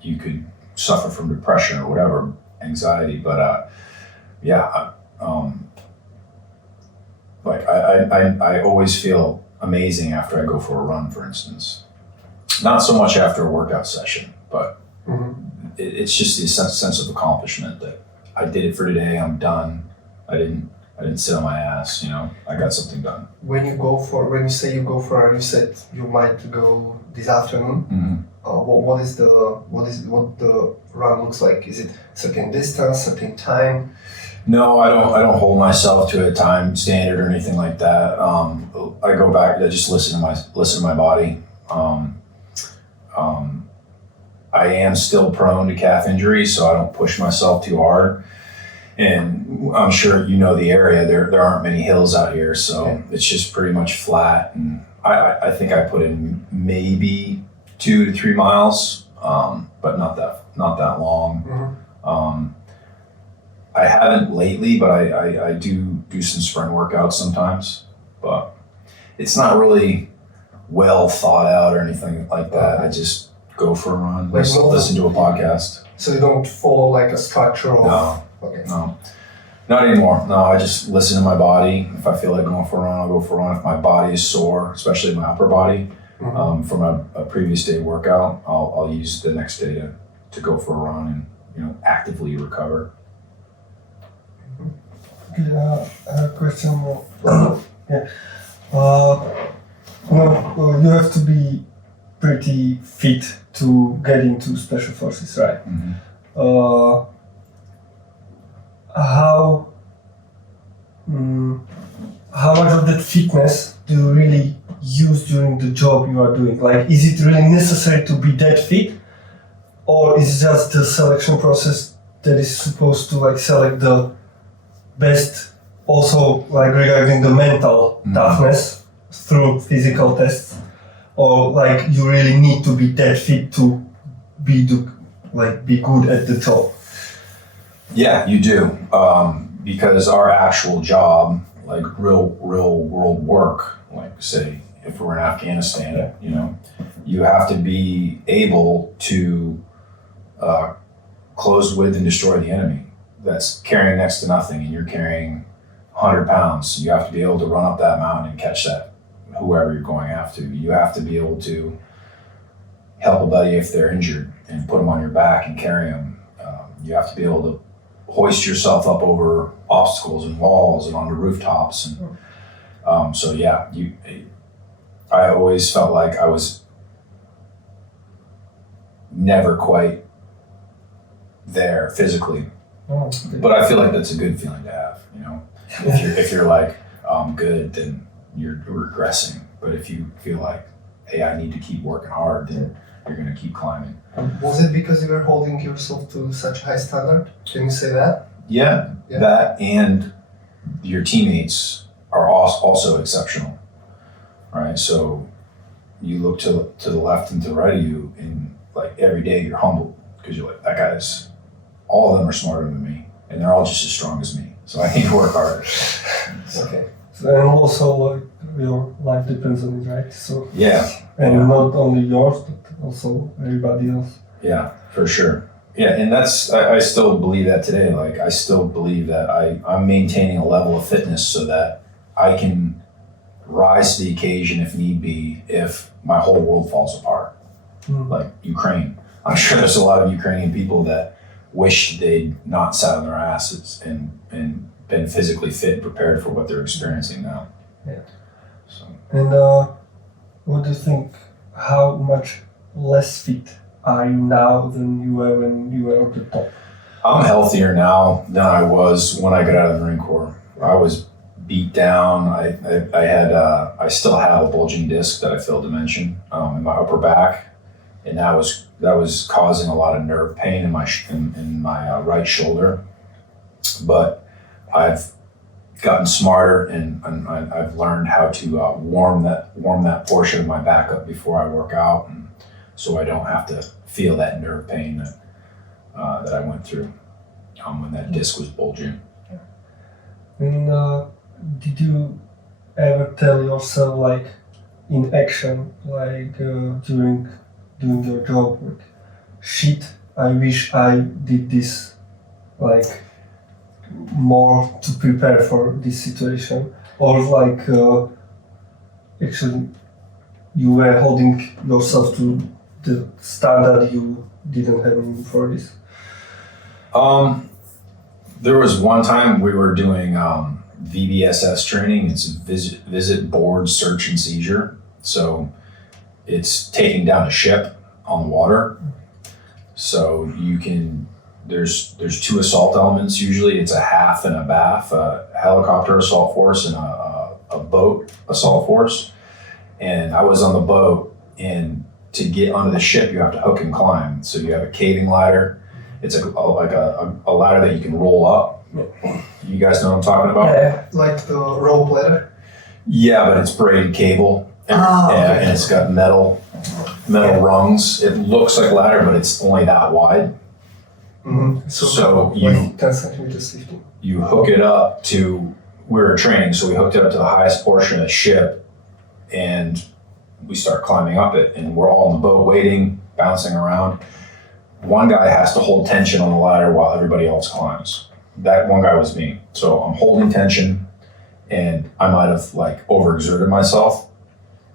you could suffer from depression or whatever, anxiety. But I always feel amazing after I go for a run, for instance. Not so much after a workout session, but it's just the sense of accomplishment that I did it for today. I'm done. I didn't sit on my ass. I got something done. When you say you go for a run, you said you might go this afternoon. Mm-hmm. What the run looks like? Is it certain distance, certain time? No, I don't hold myself to a time standard or anything like that. I go back. I just listen to my body. I am still prone to calf injury, so I don't push myself too hard. And I'm sure the area. There aren't many hills out here, so it's just pretty much flat. And I think I put in maybe 2 to 3 miles, but not that long. Mm-hmm. I haven't lately, but I do some sprint workouts sometimes. But it's not really well thought out or anything like that. I just go for a run, listen to a podcast. So you don't follow like a structure of... No. Okay. No, not anymore. No, I just listen to my body. If I feel like going for a run, I'll go for a run. If my body is sore, especially my upper body, from a previous day workout, I'll use the next day to go for a run and actively recover. Okay, I have a question more. Yeah. You have to be pretty fit to get into special forces, right? Mm-hmm. How much of that fitness do you really use during the job you are doing? Like, is it really necessary to be that fit, or is it just the selection process that is supposed to select the best, also regarding the mental toughness through physical tests, or you really need to be that fit to be good at the job? Yeah, you do. Because our actual job, real world work, say if we're in Afghanistan, you have to be able to close with and destroy the enemy that's carrying next to nothing, and you're carrying 100 pounds. You have to be able to run up that mountain and catch that whoever you're going after. You have to be able to help a buddy if they're injured and put them on your back and carry them. You have to be able to hoist yourself up over obstacles and walls and onto rooftops. And I always felt like I was never quite there physically. Oh, okay. But I feel like that's a good feeling to have, If you're like, I'm good, then you're regressing. But if you feel like, hey, I need to keep working hard, then you're going to keep climbing. Was it because you were holding yourself to such a high standard? Can you say that? Yeah, that and your teammates are also exceptional, right? So you look to the left and to the right of you, and every day you're humbled because you're like, all of them are smarter than me, and they're all just as strong as me. So I need to work harder. Okay. And also, your life depends on it, right? So and not only yours, but also everybody else. Yeah, for sure. Yeah, and I still believe that today. I still believe that I'm maintaining a level of fitness so that I can rise to the occasion if need be, if my whole world falls apart. Like Ukraine. I'm sure there's a lot of Ukrainian people that wish they'd not sat on their asses and been physically fit and prepared for what they're experiencing now. Yeah. So. And what do you think, how much less fit are you now than you were when you were at the top? I'm healthier now than I was when I got out of the Marine Corps. I was beat down. I still have a bulging disc that I failed to mention in my upper back. and that was causing a lot of nerve pain in my right shoulder. But I've gotten smarter, and I've learned how to warm that portion of my back up before I work out, and so I don't have to feel that nerve pain that I went through when that disc was bulging. And did you ever tell yourself, like in action, like during doing your job, like, shit, I wish I did this, like more to prepare for this situation, or like actually you were holding yourself to the standard you didn't have room for this? There was one time we were doing VBSS training. It's visit, board, search, and seizure. So it's taking down a ship on the water. So there's two assault elements usually. It's a HAF and a BAF, a helicopter assault force and a boat assault force. And I was on the boat, and to get onto the ship you have to hook and climb. So you have a caving ladder. It's like a ladder that you can roll up. You guys know what I'm talking about? Yeah, like the rope ladder. Yeah, but it's braided cable, and it's got metal rungs. It looks like a ladder, but it's only that wide. Mm-hmm. So like 10 centimeters lifting. You hook it up to, we were training, so we hooked it up to the highest portion of the ship, and we start climbing up it, and we're all in the boat waiting, bouncing around. One guy has to hold tension on the ladder while everybody else climbs. That one guy was me. So I'm holding tension, and I might have like overexerted myself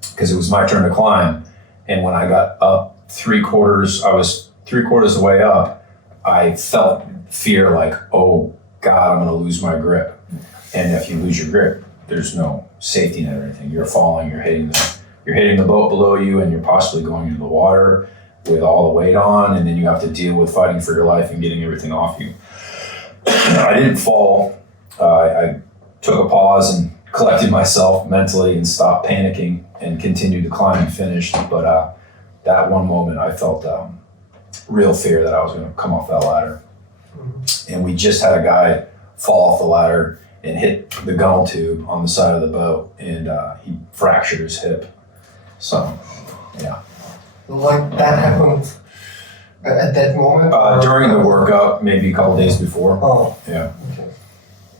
because it was my turn to climb. And when I got up I was three quarters of the way up, I felt fear like, oh God, I'm gonna lose my grip. And if you lose your grip, there's no safety net or anything. You're falling, you're hitting the boat below you, and you're possibly going into the water with all the weight on, and then you have to deal with fighting for your life and getting everything off you. I didn't fall. I took a pause and collected myself mentally and stopped panicking and continued to climb and finished. But that one moment I felt real fear that I was going to come off that ladder. Mm-hmm. And we just had a guy fall off the ladder and hit the gunnel tube on the side of the boat, and he fractured his hip. So, yeah. Like that happened at that moment? During the workout, maybe a couple days before. Oh. Yeah. Okay.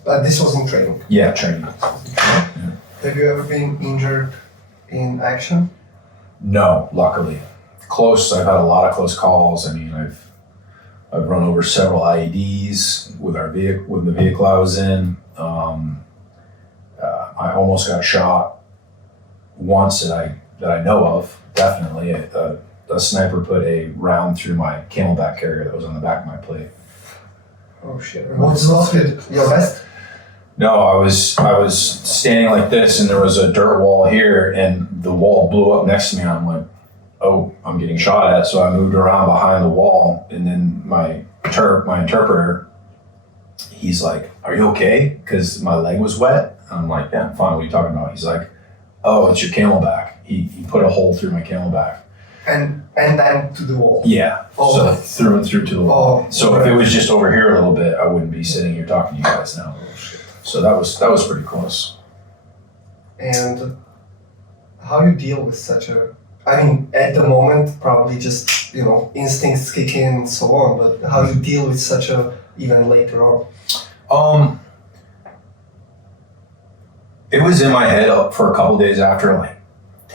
But this was in training? Yeah, training. Yeah. Have you ever been injured in action? No, luckily. Close, I've had a lot of close calls. I mean, I've run over several IEDs with the vehicle I was in. I almost got shot once that I know of. Definitely, a sniper put a round through my Camelback carrier that was on the back of my plate. Oh shit! What's with your vest? No, I was standing like this, and there was a dirt wall here, and the wall blew up next to me. And I'm like, oh, I'm getting shot at. So I moved around behind the wall, and then my interpreter, he's like, "Are you okay?" Because my leg was wet. And I'm like, "Yeah, I'm fine. What are you talking about?" He's like, "Oh, it's your Camelback." He put a hole through my Camelback. And then to the wall. Yeah. Oh. So through and through to the wall. Oh. So if it was just over here a little bit, I wouldn't be sitting here talking to you guys now. So that was pretty close. And how you deal with such a, I mean, at the moment, probably just, instincts kick in and so on, but how you deal with such a event later on? It was in my head up for a couple days after, like,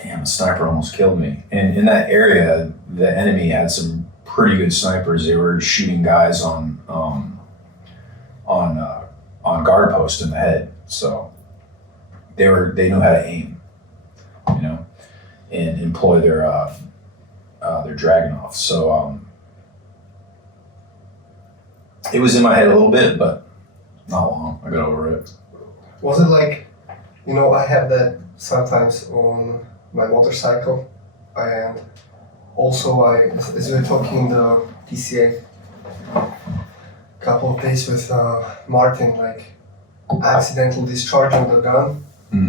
damn, a sniper almost killed me. And in that area, the enemy had some pretty good snipers. They were shooting guys on guard post in the head. So they knew how to aim, and employ their Dragunov. So it was in my head a little bit, but not long. I got over it. Was it like, I have that sometimes on my motorcycle, and also as we were talking the PCA a couple of days with Martin, like accidental discharge on the gun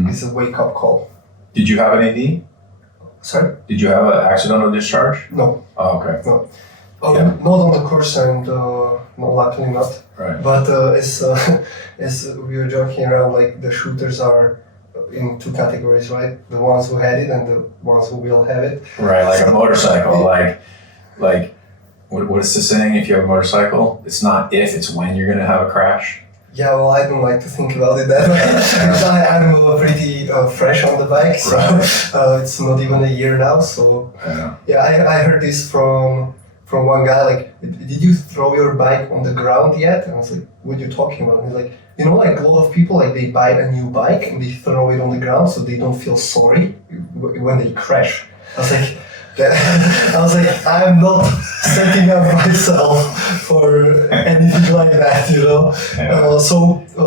is a wake-up call. Did you have an AD? Sorry? Did you have an accidental discharge? No. Oh, okay. No. Yeah. Not on the course, and no, luckily not. Right. But as we were joking around, like the shooters are in two categories, right? The ones who had it and the ones who will have it. Right, like a motorcycle. Like what is the saying? If you have a motorcycle, it's not if, it's when you're gonna have a crash. Yeah, well, I don't like to think about it that way. Because I'm pretty fresh on the bike, so Right. it's not even a year now. So Yeah. I heard this from one guy, like, did you throw your bike on the ground yet? And I was like, what are you talking about? And he's like, you know, like a lot of people, like they buy a new bike and they throw it on the ground so they don't feel sorry when they crash. I was like, I'm not setting up myself for anything like that, you know.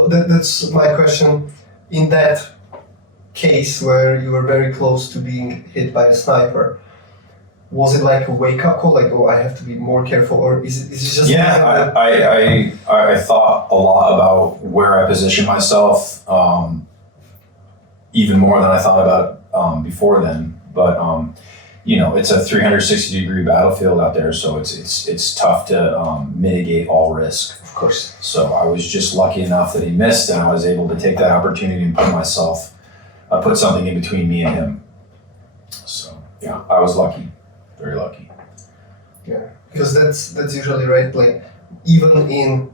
That's my question. In that case where you were very close to being hit by a sniper, was it like a wake-up call, like, oh, I have to be more careful, or is it just... Yeah, I thought a lot about where I position myself, even more than I thought about before then. But you know, it's a 360-degree battlefield out there, so it's tough to mitigate all risk. Of course. So I was just lucky enough that he missed, and I was able to take that opportunity and put something in between me and him. So yeah, I was lucky. Very lucky. Yeah, because that's usually right. Like, even in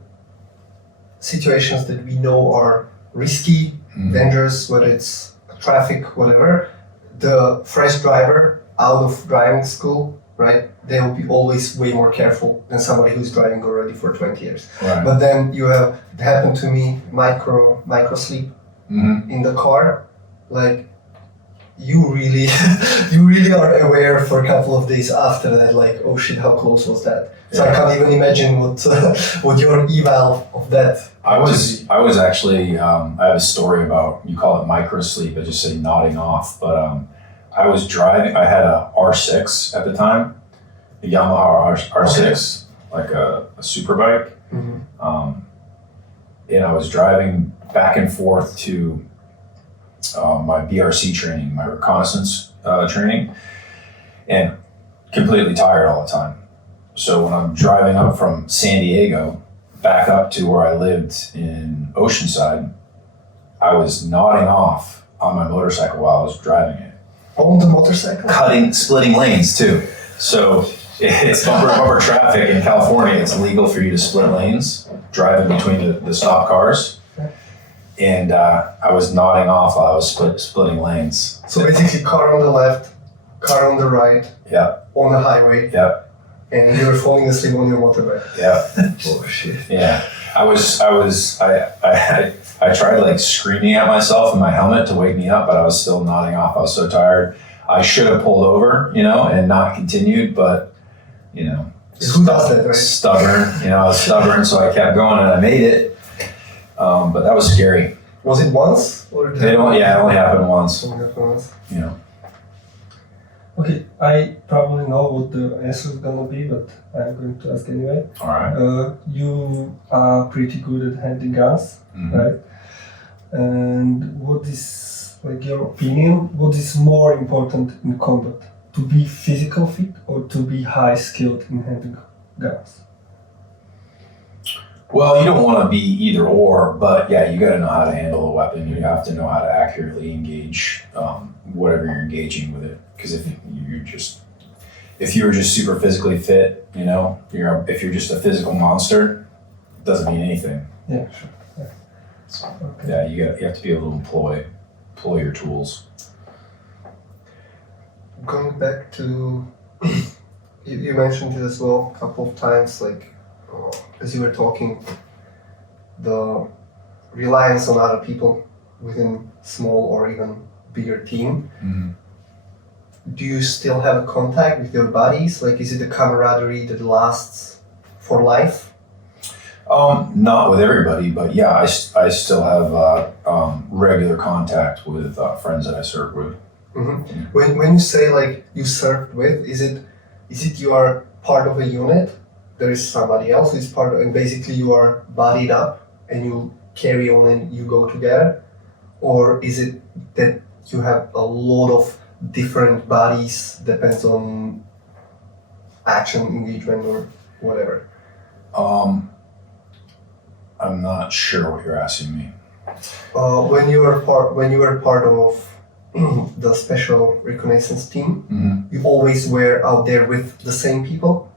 situations that we know are risky, dangerous, whether it's traffic, whatever, the fresh driver out of driving school, right? They will be always way more careful than somebody who's driving already for 20 years. Right. But then it happened to me, micro sleep in the car, like. You really are aware for a couple of days after that, like, oh shit, how close was that? So I can't even imagine what your eval of that. I was actually I have a story about, you call it micro sleep, I just say nodding off, but I was driving. I had a R6 at the time, a Yamaha R6, like a super bike, and I was driving back and forth to my BRC training, my reconnaissance training, and completely tired all the time. So when I'm driving up from San Diego back up to where I lived in Oceanside, I was nodding off on my motorcycle while I was driving it. On the motorcycle? Splitting lanes too. So it's bumper traffic in California. It's illegal for you to split lanes, driving between the stop cars. And I was nodding off while I was splitting lanes. So basically, car on the left, car on the right, on the highway, and you were falling asleep on your motorbike. Yeah. Oh shit. Yeah. I tried like screaming at myself in my helmet to wake me up, but I was still nodding off. I was so tired. I should have pulled over, and not continued, but who does that, right? Stubborn. I was stubborn, so I kept going and I made it. But that was scary. Was it once? Or it only happened once. Okay, I probably know what the answer is gonna be, but I'm going to ask anyway. All right. You are pretty good at handling guns, right? And what is, like, your opinion? What is more important in combat? To be physical fit or to be high skilled in handling guns? Well, you don't want to be either or, but yeah, you got to know how to handle a weapon. You have to know how to accurately engage whatever you're engaging with it. Because if you were just super physically fit, if you're just a physical monster, it doesn't mean anything. Yeah, sure. Yeah. So, okay. You have to be able to employ your tools. Going back to, you mentioned it as well a couple of times, like, as you were talking, the reliance on other people within small or even bigger team. Do you still have a contact with your buddies? Like, is it a camaraderie that lasts for life? Not with everybody, but yeah, I still have regular contact with friends that I serve with. When you say, like, you served with, is it you are part of a unit? There is somebody else who is part of, and basically you are buddied up and you carry on and you go together? Or is it that you have a lot of different bodies, depends on action, engagement, or whatever? I'm not sure what you're asking me. When you were part of the special reconnaissance team, Mm-hmm. you always were out there with the same people.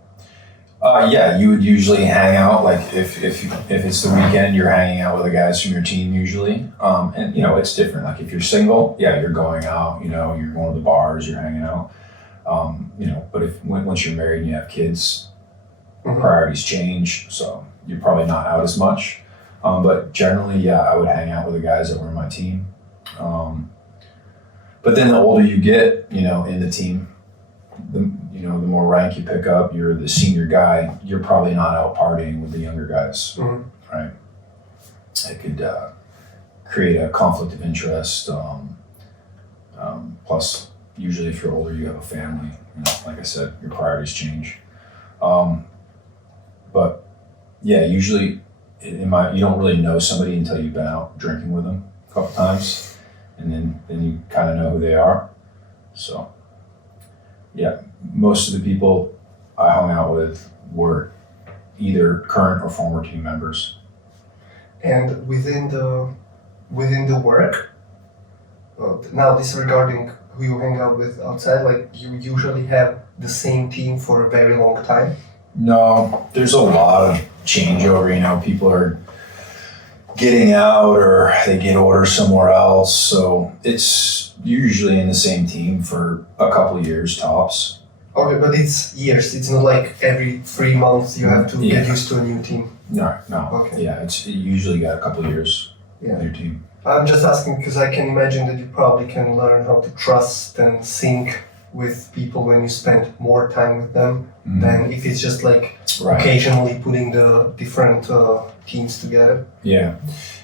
Yeah, you would usually hang out, like if it's the weekend, you're hanging out with the guys from your team usually. And you know, it's different. Like if you're single, yeah, you're going out, you know, you're going to the bars, you're hanging out. You know, but once you're married and you have kids, priorities change, so you're probably not out as much. But generally, yeah, I would hang out with the guys that were in my team. But then the older you get, you know, in the team, the more rank you pick up, you're the senior guy, you're probably not out partying with the younger guys, right? It could create a conflict of interest. Plus, usually if you're older, you have a family. You know, like I said, your priorities change. But yeah, usually you don't really know somebody until you've been out drinking with them a couple times, and then you kind of know who they are. So yeah, most of the people I hung out with were either current or former team members. And within the work, now disregarding who you hang out with outside, like you usually have the same team for a very long time? No, there's a lot of changeover. You know, people are getting out or they get orders somewhere else. So it's usually in the same team for a couple of years tops. Okay, but it's years. It's not like every 3 months you have to get used to a new team. No. Okay. Yeah, you usually got a couple of years with your team. I'm just asking because I can imagine that you probably can learn how to trust and sync with people when you spend more time with them than if it's just like occasionally putting the different teams together. Yeah.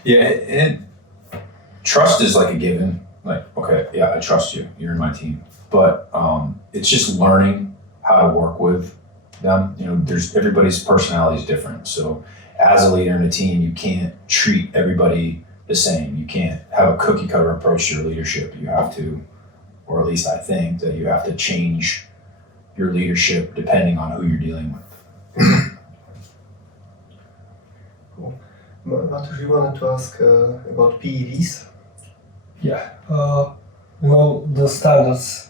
And trust is like a given. Like, okay, yeah, I trust you. You're in my team. But it's just learning how to work with them. You know, everybody's personality is different. So as a leader in a team, you can't treat everybody the same. You can't have a cookie cutter approach to your leadership. You have to, or at least I think that you have to change your leadership depending on who you're dealing with. Cool. Matusz, you wanted to ask about PEDs? Yeah, you know, the standards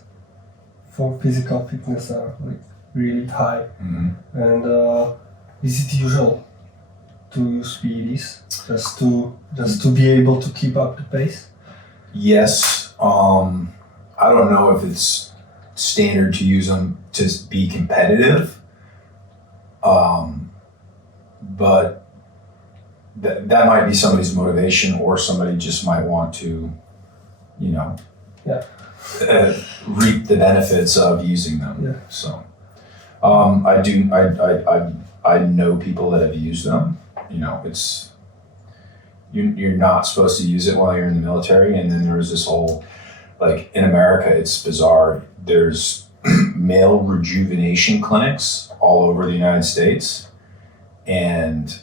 for physical fitness are like really high. And is it usual to use PEDs just to be able to keep up the pace? Yes. I don't know if it's standard to use them to be competitive, but that might be somebody's motivation, or somebody just might want to, you know, reap the benefits of using them. Yeah. So I know people that have used them. You know, it's you're not supposed to use it while you're in the military, and then there's this whole, like in America, it's bizarre. There's male rejuvenation clinics all over the United States, and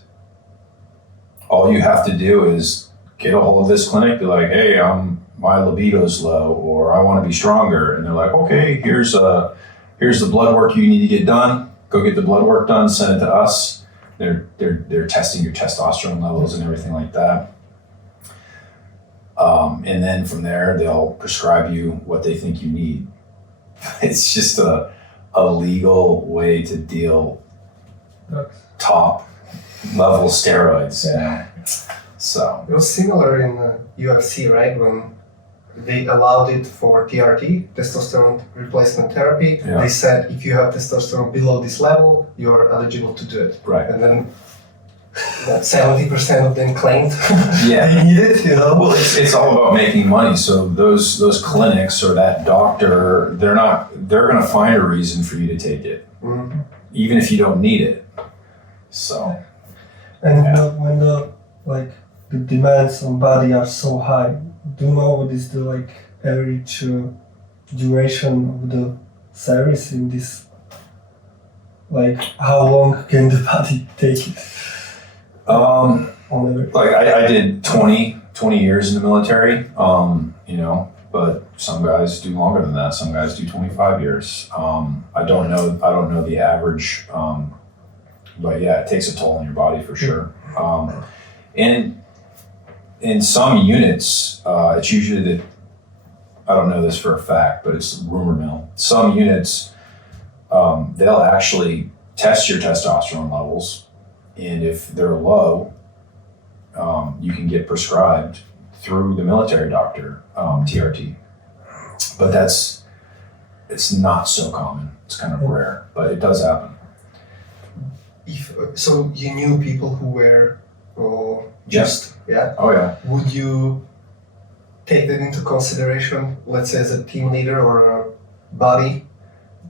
all you have to do is get a hold of this clinic. Be like, hey, my libido's low, or I want to be stronger, and they're like, okay, here's the blood work you need to get done. Go get the blood work done. Send it to us. They're testing your testosterone levels and everything like that. And then from there, they'll prescribe you what they think you need. It's just a legal way to deal top level steroids. Yeah. You know? So It was similar in UFC, right? When they allowed it for TRT, testosterone replacement therapy. Yeah. They said if you have testosterone below this level, you're eligible to do it. Right. And then 70% of them claimed Yeah. they need it, you know? Well, it's all about making money. So those clinics or that doctor, they're going to find a reason for you to take it, even if you don't need it. So. And when the demands on body are so high, do you know what is the average duration of the service in this? Like, how long can the body take it? I did 20 years in the military. You know, but some guys do longer than that. Some guys do 25 years. I don't know the average, but yeah, it takes a toll on your body for sure. And in some units, it's usually that, I don't know this for a fact, but it's rumor mill. Some units, they'll actually test your testosterone levels, and if they're low, you can get prescribed through the military doctor, TRT. But it's not so common. It's kind of rare, but it does happen. So you knew people who were Yes. yeah? Oh yeah. Would you take that into consideration, let's say as a team leader or a body,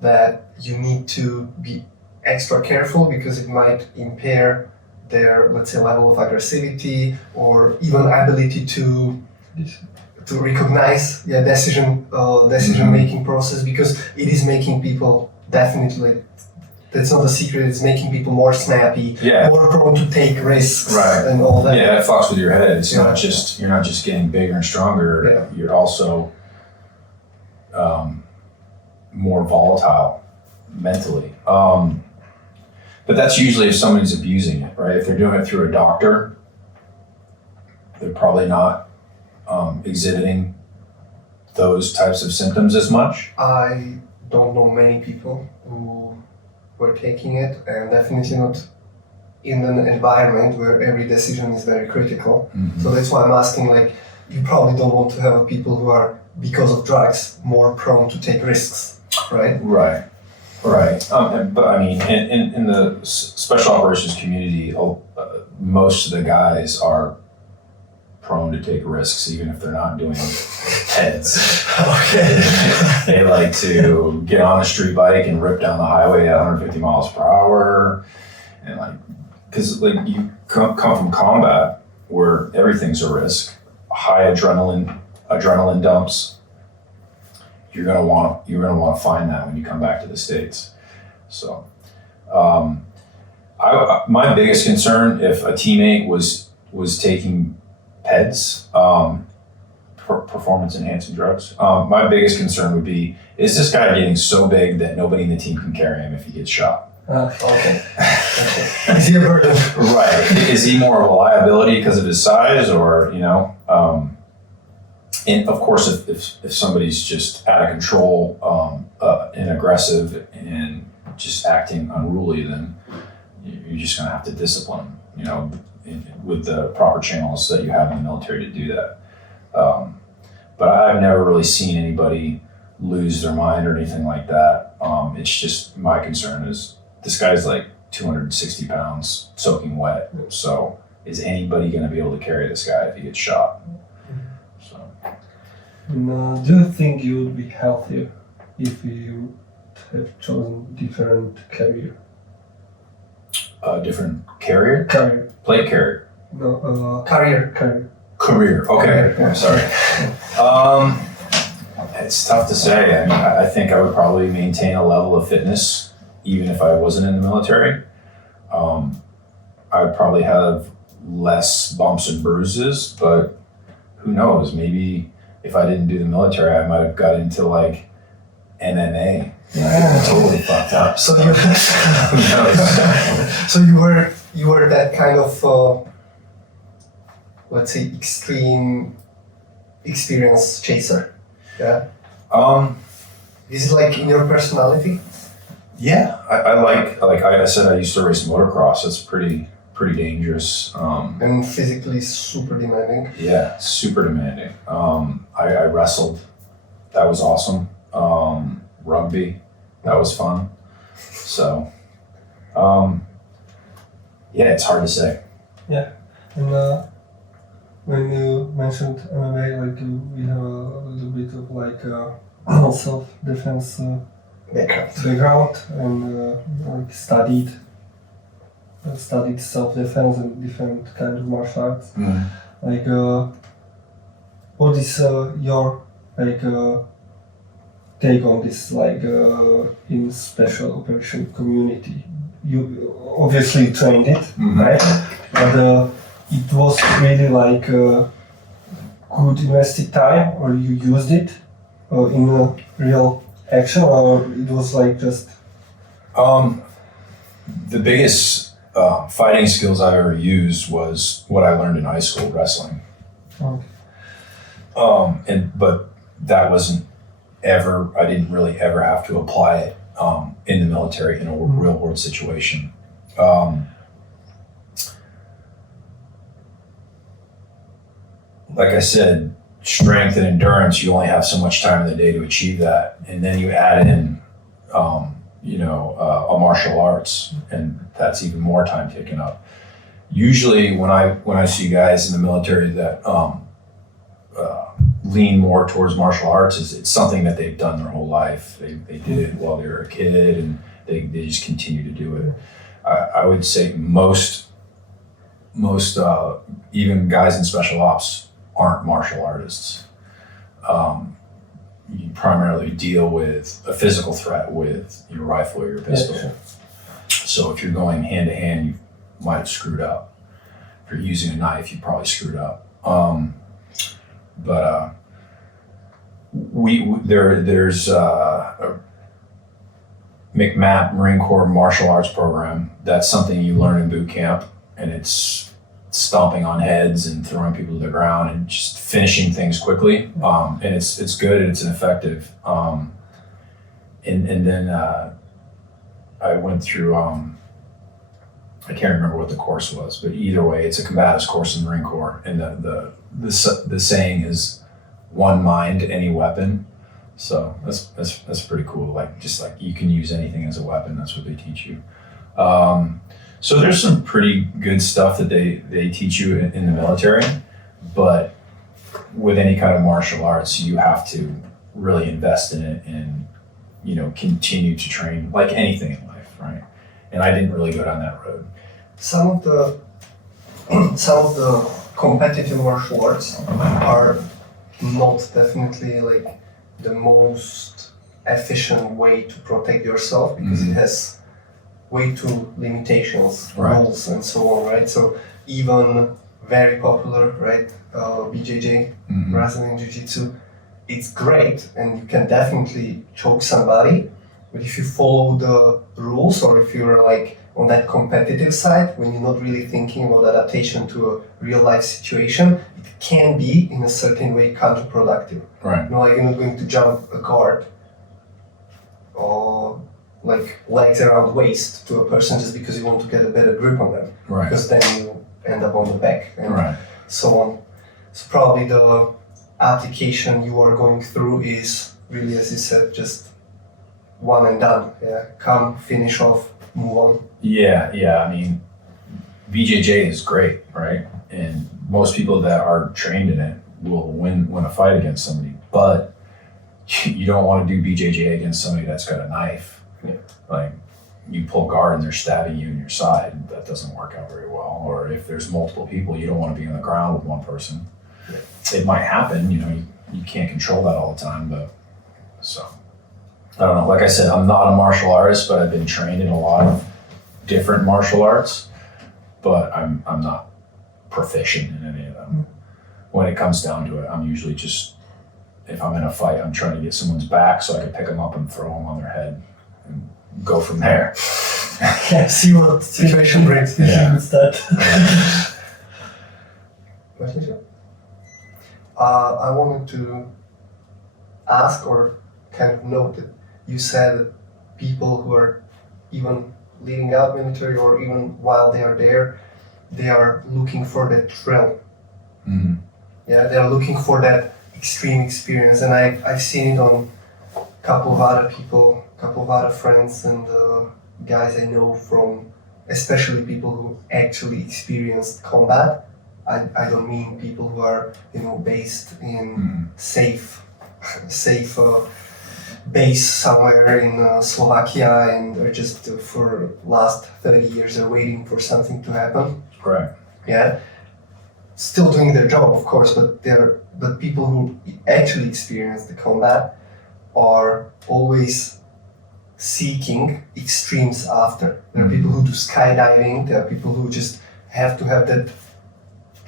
that you need to be extra careful because it might impair their, let's say, level of aggressivity or even ability to recognize decision making process, because it is making people definitely, that's not a secret, it's making people more snappy, more prone to take risks, and all that. Yeah, it fucks with your head. It's not just, you're not just getting bigger and stronger, you're also more volatile mentally. But that's usually if somebody's abusing it, right? If they're doing it through a doctor, they're probably not exhibiting those types of symptoms as much. I don't know many people who were taking it, and definitely not in an environment where every decision is very critical. Mm-hmm. So that's why I'm asking, like, you probably don't want to have people who are, because of drugs, more prone to take risks, right? Right. But I mean, in the special operations community, most of the guys are prone to take risks, even if they're not doing heads. Okay. They like to get on a street bike and rip down the highway at 150 miles per hour, and because you come from combat where everything's a risk, high adrenaline dumps. You're gonna want to find that when you come back to the States. So, my biggest concern if a teammate was taking PEDs, performance enhancing drugs, my biggest concern would be, is this guy getting so big that nobody in the team can carry him if he gets shot? Okay. Is he a burden? Right. Is he more of a liability because of his size, or and of course, if somebody's just out of control and aggressive and just acting unruly, then you're just going to have to discipline, with the proper channels that you have in the military to do that. But I've never really seen anybody lose their mind or anything like that. It's just, my concern is this guy's like 260 pounds soaking wet. So is anybody going to be able to carry this guy if he gets shot? Do you think you would be healthier if you have chosen different career? Different carrier? Career. Plate carrier? No, Career. Career. Okay, I'm sorry. It's tough to say. I mean, I think I would probably maintain a level of fitness even if I wasn't in the military. I'd probably have less bumps and bruises, but who knows? Maybe if I didn't do the military, I might have got into like MMA. Totally fucked up. So who knows? So you were that kind of let's say extreme experience chaser. Yeah. Is it like in your personality? Yeah, I like I said, I used to race motocross. It's pretty dangerous. And physically super demanding. Yeah, super demanding. I wrestled. That was awesome. Rugby. That was fun. So, yeah, it's hard to say. Yeah, and when you mentioned MMA, like we have a little bit of like self-defense background, and like studied self-defense and different kind of martial arts. Mm. Like, what is your take on this? Like, in special operation community, you obviously trained it, Mm-hmm. right? But it was really like good invested time, or you used it in a real action, or it was like just The biggest fighting skills I've ever used was what I learned in high school, wrestling. okay. But that wasn't ever, I didn't really ever have to apply it in the military in a real world situation. Like I said, strength and endurance, you only have so much time in the day to achieve that. And then you add in, a martial arts, and that's even more time taken up. Usually when I see guys in the military that lean more towards martial arts, it's something that they've done their whole life. They did it while they were a kid, and they just continue to do it. I would say most even guys in special ops aren't martial artists. You primarily deal with a physical threat with your rifle or your pistol. Yeah, sure. So if you're going hand to hand, you might have screwed up. If you're using a knife, you probably screwed up. There's a MCMAP Marine Corps martial arts program. That's something you learn in boot camp, and it's stomping on heads and throwing people to the ground and just finishing things quickly. And it's good and it's effective. And then I went through. I can't remember what the course was, but either way, it's a combatives course in the Marine Corps, and the saying is, "One mind, any weapon." So that's pretty cool. Like you can use anything as a weapon. That's what they teach you. So there's some pretty good stuff that they teach you in the military, but with any kind of martial arts, you have to really invest in it and continue to train like anything in life, right? And I didn't really go down that road. Some of the competitive martial arts are not definitely like the most efficient way to protect yourself, because it has way too limitations, rules, and so on, right? So even very popular, right, BJJ, Brazilian Jiu-Jitsu, it's great, and you can definitely choke somebody, but if you follow the rules, or if you're like on that competitive side, when you're not really thinking about adaptation to a real life situation, it can be in a certain way counterproductive. Right. Like you're not going to jump a guard or like legs around waist to a person just because you want to get a better grip on them. Right. Because then you end up on the back and so on. So probably the application you are going through is really, as you said, just one and done. Yeah, come, finish off, move on. Yeah. I mean, BJJ is great, right? And most people that are trained in it will win a fight against somebody, but you don't want to do BJJ against somebody that's got a knife. Yeah. Like you pull guard and they're stabbing you in your side. That doesn't work out very well. Or if there's multiple people, you don't want to be on the ground with one person. Yeah. It might happen, you can't control that all the time, but so I don't know. Like I said, I'm not a martial artist, but I've been trained in a lot of different martial arts, but I'm not proficient in any of them. When it comes down to it, I'm usually just, if I'm in a fight, I'm trying to get someone's back so I can pick them up and throw them on their head and go from there. Yeah, see what situation brings. Yeah. With that. I wanted to ask or kind of note that you said that people who are even leaving out military or even while they are there, they are looking for that thrill. Mm-hmm. Yeah, they are looking for that extreme experience, and I've seen it on a couple of other people, a couple of other friends and guys I know from, especially people who actually experienced combat. I don't mean people who are based in safe base somewhere in Slovakia and are just for last 30 years are waiting for something to happen. Right. Yeah. Still doing their job, of course, but people who actually experience the combat are always seeking extremes after. There are people who do skydiving, there are people who just have to have that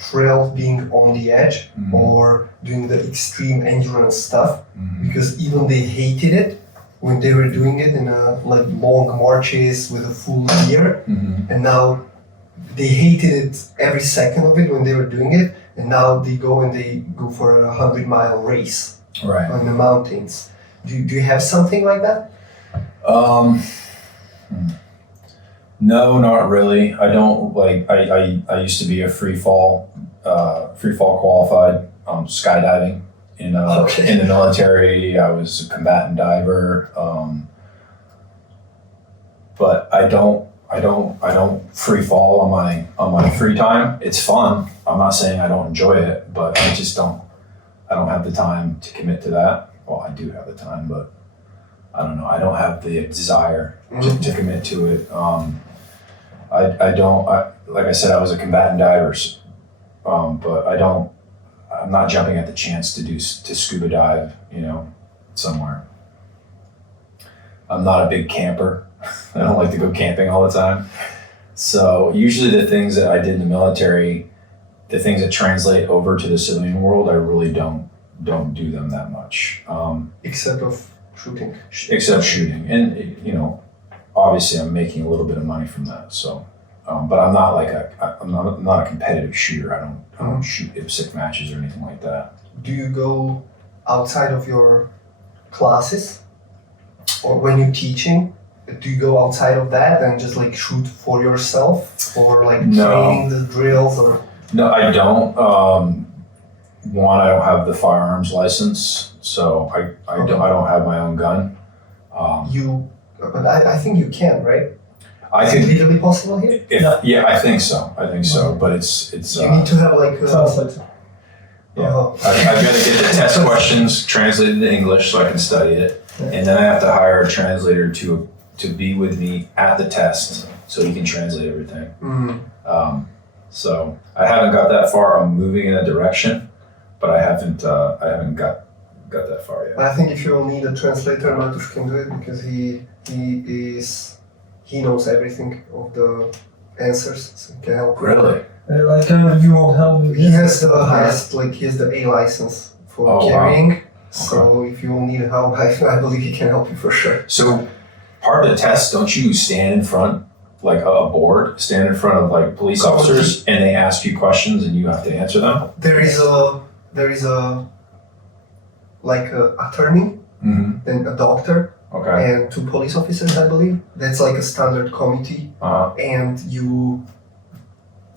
thrill being on the edge or doing the extreme endurance stuff, because even they hated it when they were doing it in like long marches with a full gear, and now they hated it every second of it when they were doing it, and now they go for a 100-mile race on the mountains. Do you have something like that? No, not really. I don't like. I used to be a free fall qualified skydiving in the military. I was a combatant diver, but I don't free fall on my free time. It's fun. I'm not saying I don't enjoy it, but I just don't. I don't have the time to commit to that. Well, I do have the time, but I don't know. I don't have the desire to commit to it. I don't. Like I said, I was a combatant diver, but I'm not jumping at the chance to scuba dive, somewhere. I'm not a big camper. I don't like to go camping all the time. So usually the things that I did in the military, the things that translate over to the civilian world, I really don't do them that much. Except shooting. Except shooting, and obviously I'm making a little bit of money from that. So, but I'm not I'm not a competitive shooter. I don't shoot IPSC matches or anything like that. Do you go outside of your classes, or when you're teaching? Do you go outside of that and just like shoot for yourself, or like training the drills, or? No, I don't. One, I don't have the firearms license, so I don't have my own gun. But I think you can, right? I think legally possible here. Yeah, I think so. But it's. You need to have like. Yeah, I've got to get the test questions translated into English so I can study it, and then I have to hire a translator to be with me at the test so he can translate everything. So I haven't got that far. I'm moving in that direction, but I haven't got that far yet. I think if you need a translator, Matusz can do it because he knows everything of the answers, so he can help. Really? You won't help me. He has the highest, he has the A license for carrying. Wow. So if you need help, I believe he can help you for sure. So part of the test, don't you stand in front, like a board, stand in front of police officers, and they ask you questions and you have to answer them? There is a attorney, then a doctor, and 2 police officers, I believe. That's like a standard committee, and you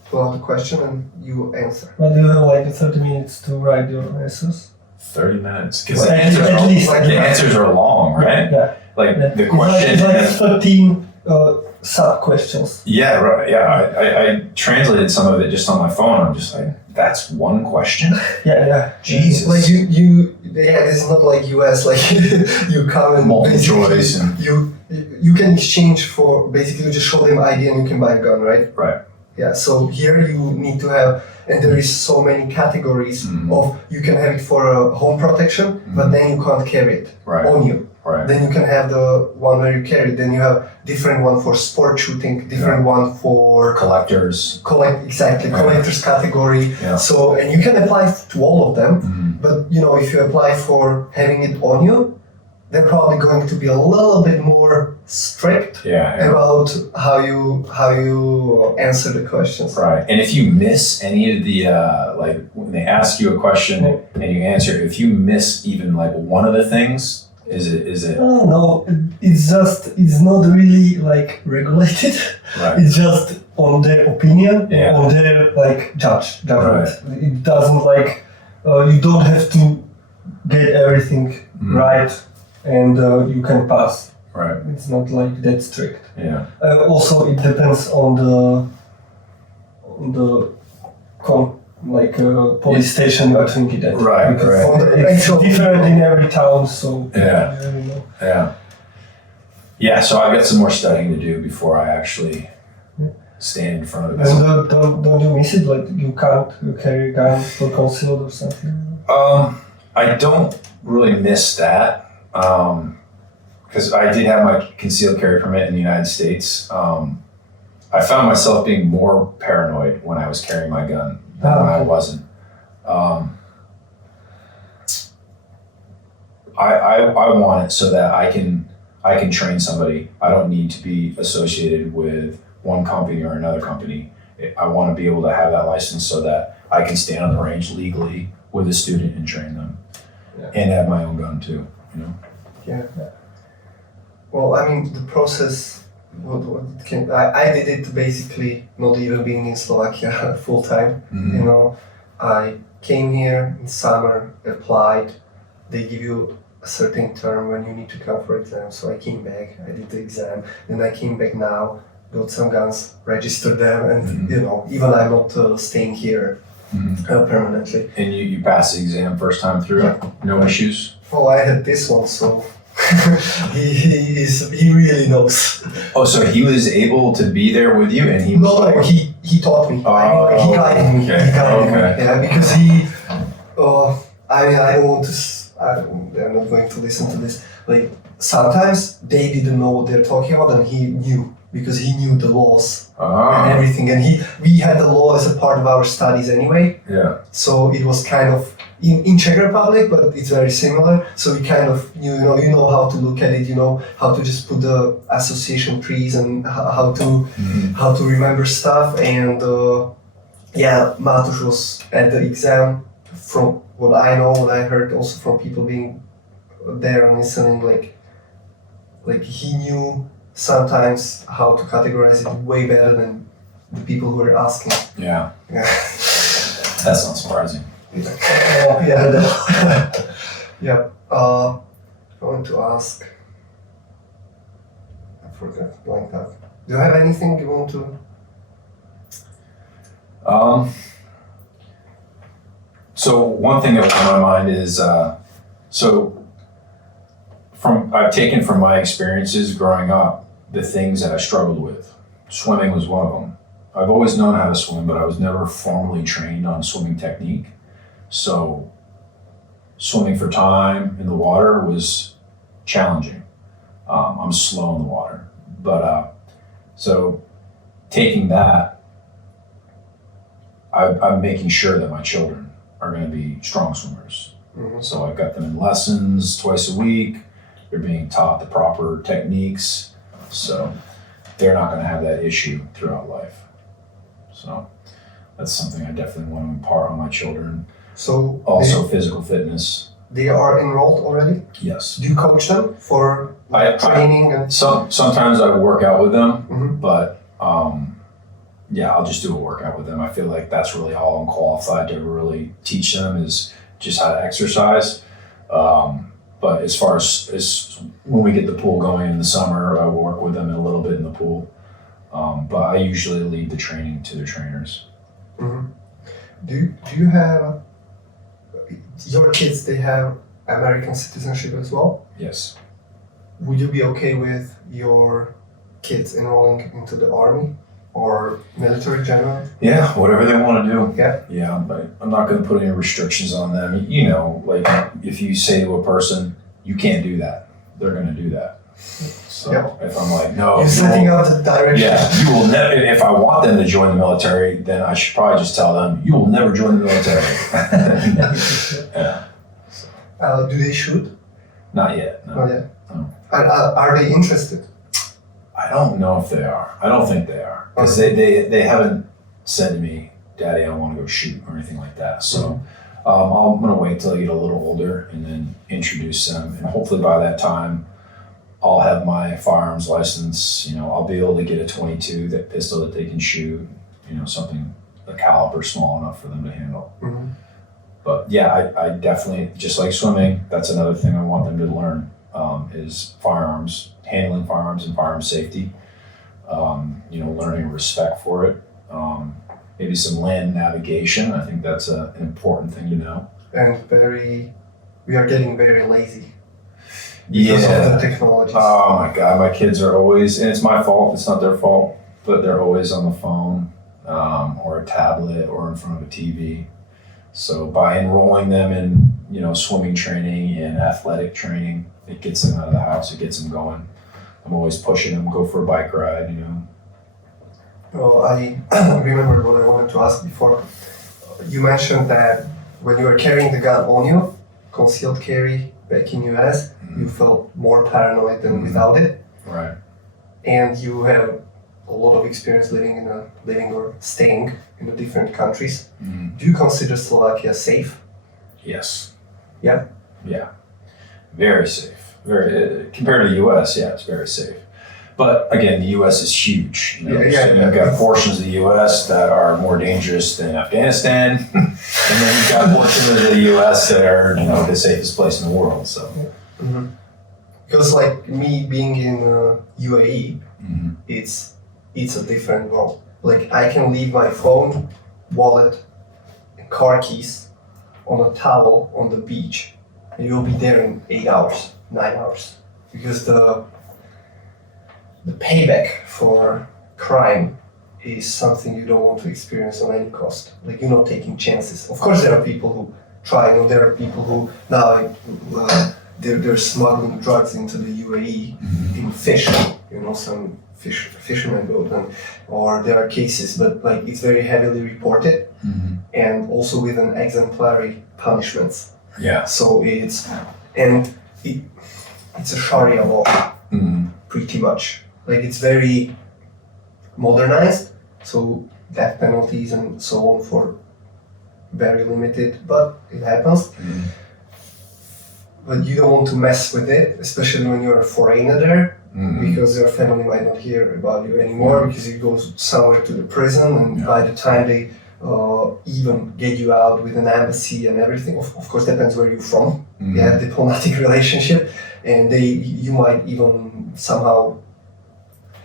fill out the question and you answer. But you have 30 minutes to write your answers. 30 minutes? Because the answers are long, right? Yeah. The question. It's 13 sub questions. Yeah, right. Yeah, I translated some of it just on my phone. I'm just like, that's one question? Yeah. Jesus. This is not like US, you come and multiple choice and you can exchange for, basically you just show them ID and you can buy a gun, right? Right. Yeah, so here you need to have, and there is so many categories of, you can have it for a home protection, but then you can't carry it on you. Right. Then you can have the one where you carry it. Then you have different one for sport shooting, different one for collectors. Collectors category. Yeah. So, and you can apply to all of them, but if you apply for having it on you, they're probably going to be a little bit more strict about how you answer the questions. Right. And if you miss any of the when they ask you a question and you answer, if you miss even one of the things, is it? No, it's not really regulated. Right. It's just on their opinion, on their judgment. Right. It doesn't you don't have to get everything right. And you can pass. Right. It's not that strict. Yeah. Also, it depends on the police station you are thinking at. Right. It's different in every town, so Yeah. So I've got some more studying to do before I actually stand in front of it. And don't you miss it? You can't carry a gun for concealed or something. I don't really miss that. Because I did have my concealed carry permit in the United States. I found myself being more paranoid when I was carrying my gun when I wasn't. I want it so that I can train somebody. I don't need to be associated with one company or another company. I want to be able to have that license so that I can stand on the range legally with a student and train them, and have my own gun too. You know. Yeah. Well, I mean, the process. I did it basically not even being in Slovakia full time. Mm-hmm. You know, I came here in summer, applied. They give you a certain term when you need to come for exam. So I came back, I did the exam, then I came back now, got some guns, registered them, and you know, even I'm not staying here permanently. And you passed the exam first time through? Yeah. No issues? Well, I had this one, so he really knows. Oh, so he was able to be there with you, and he he taught me. Oh, he guided me. okay. He guided me. Okay. Yeah, because he. I don't want to. They're not going to listen to this. Like sometimes they didn't know what they're talking about, and he knew because he knew the laws and everything. And we had the law as a part of our studies anyway. Yeah. So it was kind of in Czech Republic, but it's very similar. So we kind of you know how to look at it. You know how to just put the association trees and how to remember stuff. And Matusz was at the exam. From what I know, what I heard also from people being there and listening, like he knew sometimes how to categorize it way better than the people who were asking. Yeah. That's not surprising. Yeah. I want to ask. I forgot. Blank out. Do you have anything you want to? So one thing that was on my mind is, I've taken from my experiences growing up, the things that I struggled with. Swimming was one of them. I've always known how to swim, but I was never formally trained on swimming technique. So swimming for time in the water was challenging. I'm slow in the water, but so taking that, I'm making sure that my children are going to be strong swimmers. Mm-hmm. So I've got them in lessons twice a week. They're being taught the proper techniques. So they're not going to have that issue throughout life. So that's something I definitely want to impart on my children. So also physical fitness. They are enrolled already? Yes. Do you coach them for training? And sometimes I work out with them, but I'll just do a workout with them. I feel like that's really all I'm qualified to really teach them is just how to exercise. But as far as when we get the pool going in the summer, I will work with them a little bit in the pool. But I usually leave the training to their trainers. Mm-hmm. Do you have your kids? They have American citizenship as well? Yes. Would you be okay with your kids enrolling into the army or military general? Yeah, whatever they want to do. Yeah. Yeah, but I'm not going to put any restrictions on them. You know, like if you say to a person, you can't do that, they're going to do that. So if I'm like, no, you're setting out the direction. Yeah, you will never. If I want them to join the military, then I should probably just tell them, you will never join the military. Yeah. Do they shoot? Not yet. No. Not yet. No. Are they interested? I don't know if they are. I don't think they are because they haven't said to me, Daddy, I want to go shoot or anything like that. So I'm going to wait till they get a little older and then introduce them. And hopefully by that time, I'll have my firearms license. You know, I'll be able to get a .22, that pistol that they can shoot. You know, something a caliber small enough for them to handle. Mm-hmm. But yeah, I definitely, just like swimming, that's another thing I want them to learn is firearms, handling firearms and firearm safety. You know, learning respect for it. Maybe some land navigation. I think that's an important thing to know. And we are getting very lazy. Because of the technologies. Oh my God, my kids are always, and it's my fault, it's not their fault, but they're always on the phone or a tablet or in front of a TV. So by enrolling them in, you know, swimming training and athletic training, it gets them out of the house, it gets them going. I'm always pushing them, go for a bike ride, you know. Well, I remember what I wanted to ask before. you mentioned that when you were carrying the gun on you, concealed carry back in US, you felt more paranoid than without it. Right. And you have a lot of experience living or staying in the different countries. Do you consider Slovakia safe? Yes. Yeah? Yeah. Very safe. Very compared to the US, yeah, it's very safe. But again, the US is huge. You know? So you've got portions of the US that are more dangerous than Afghanistan. And then you've got portions of the US that are, the safest place in the world. So Because like me being in UAE, it's a different world. Like I can leave my phone, wallet, and car keys on a towel on the beach, and you'll be there in 8 hours, 9 hours, because the payback for crime is something you don't want to experience on any cost. Like you're not taking chances. Of course, there are people who try, and there are people who now they're smuggling drugs into the UAE in fish. Some fishermen boat, or there are cases, but like it's very heavily reported, and also with an exemplary punishments. yeah. So it's a Sharia law, pretty much. Like it's very modernized, so death penalties and so on for very limited, but it happens. But you don't want to mess with it, especially when you're a foreigner there, because your family might not hear about you anymore, because you go somewhere to the prison, and by the time they even get you out with an embassy and everything, of course depends where you're from. They have diplomatic relationship, and you might even somehow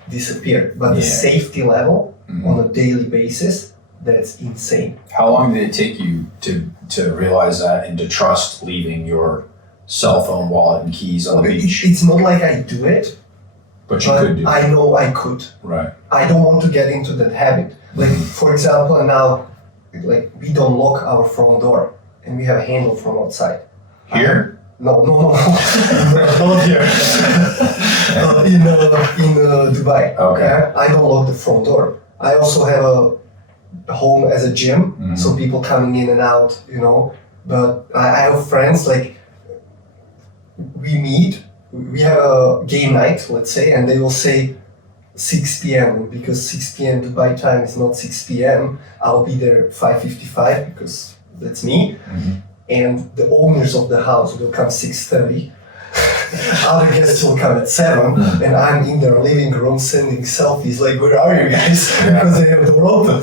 disappear. But the safety level on a daily basis, that's insane. How long did it take you to realize that and to trust leaving your cell phone, wallet, and keys on the beach? It's not like I do it, but you could do it. I know I could. Right. I don't want to get into that habit. Like, for example, now, like, we don't lock our front door, and we have a handle from outside. Here? No, not here. In Dubai. Okay. I don't lock the front door. I also have a home as a gym, so people coming in and out, But I have friends, like, we meet, we have a game night, let's say, and they will say 6 p.m. because 6 p.m. Dubai time is not 6 p.m. I'll be there 5:55 because that's me. And the owners of the house will come 6:30. Other guests will come at 7, and I'm in their living room sending selfies like, where are you guys? Because they have the door open,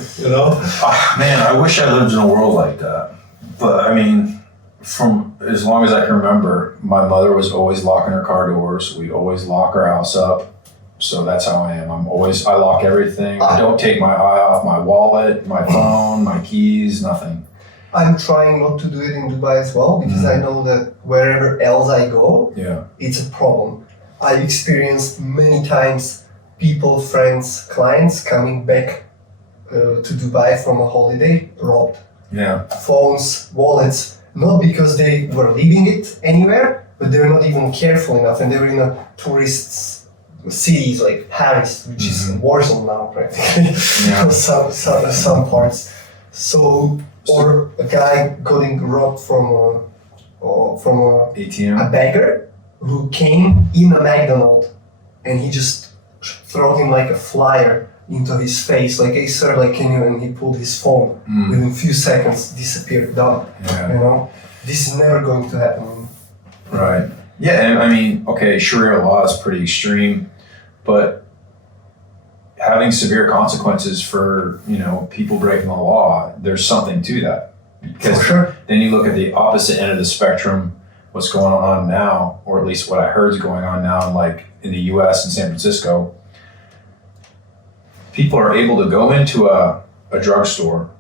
Man, I wish I lived in a world like that. But I mean, from as long as I can remember, my mother was always locking her car doors. We always lock our house up. So that's how I am. I lock everything. I don't take my eye off my wallet, my phone, my keys, nothing. I'm trying not to do it in Dubai as well, because I know that wherever else I go, it's a problem. I've experienced many times people, friends, clients coming back to Dubai from a holiday, robbed. Yeah. Phones, wallets, not because they were leaving it anywhere, but they're not even careful enough, and they were in a tourist cities like Paris, which is in war zone now practically, some parts. So, or a guy getting robbed from a ATM. a beggar who came in a McDonald's, and he just threw him like a flyer into his face, like, hey sir, like, can you, and he pulled his phone. Within a few seconds, disappeared, done. This is never going to happen. Right. Yeah, and I mean, okay, Sharia law is pretty extreme, but having severe consequences for, people breaking the law, there's something to that. Because then you look at the opposite end of the spectrum, what's going on now, or at least what I heard is going on now, like in the US and San Francisco. People are able to go into a drugstore,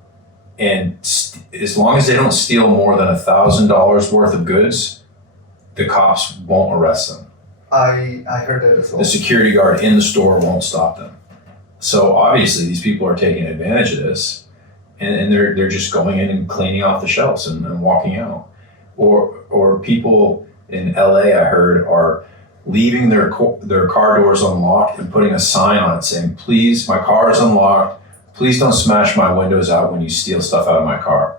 and as long as they don't steal more than $1,000 worth of goods, the cops won't arrest them. I heard that as well. The security guard in the store won't stop them. So obviously these people are taking advantage of this, and they're just going in and cleaning off the shelves and walking out. Or people in LA, I heard, are leaving their car doors unlocked and putting a sign on it saying, please, my car is unlocked, please don't smash my windows out when you steal stuff out of my car.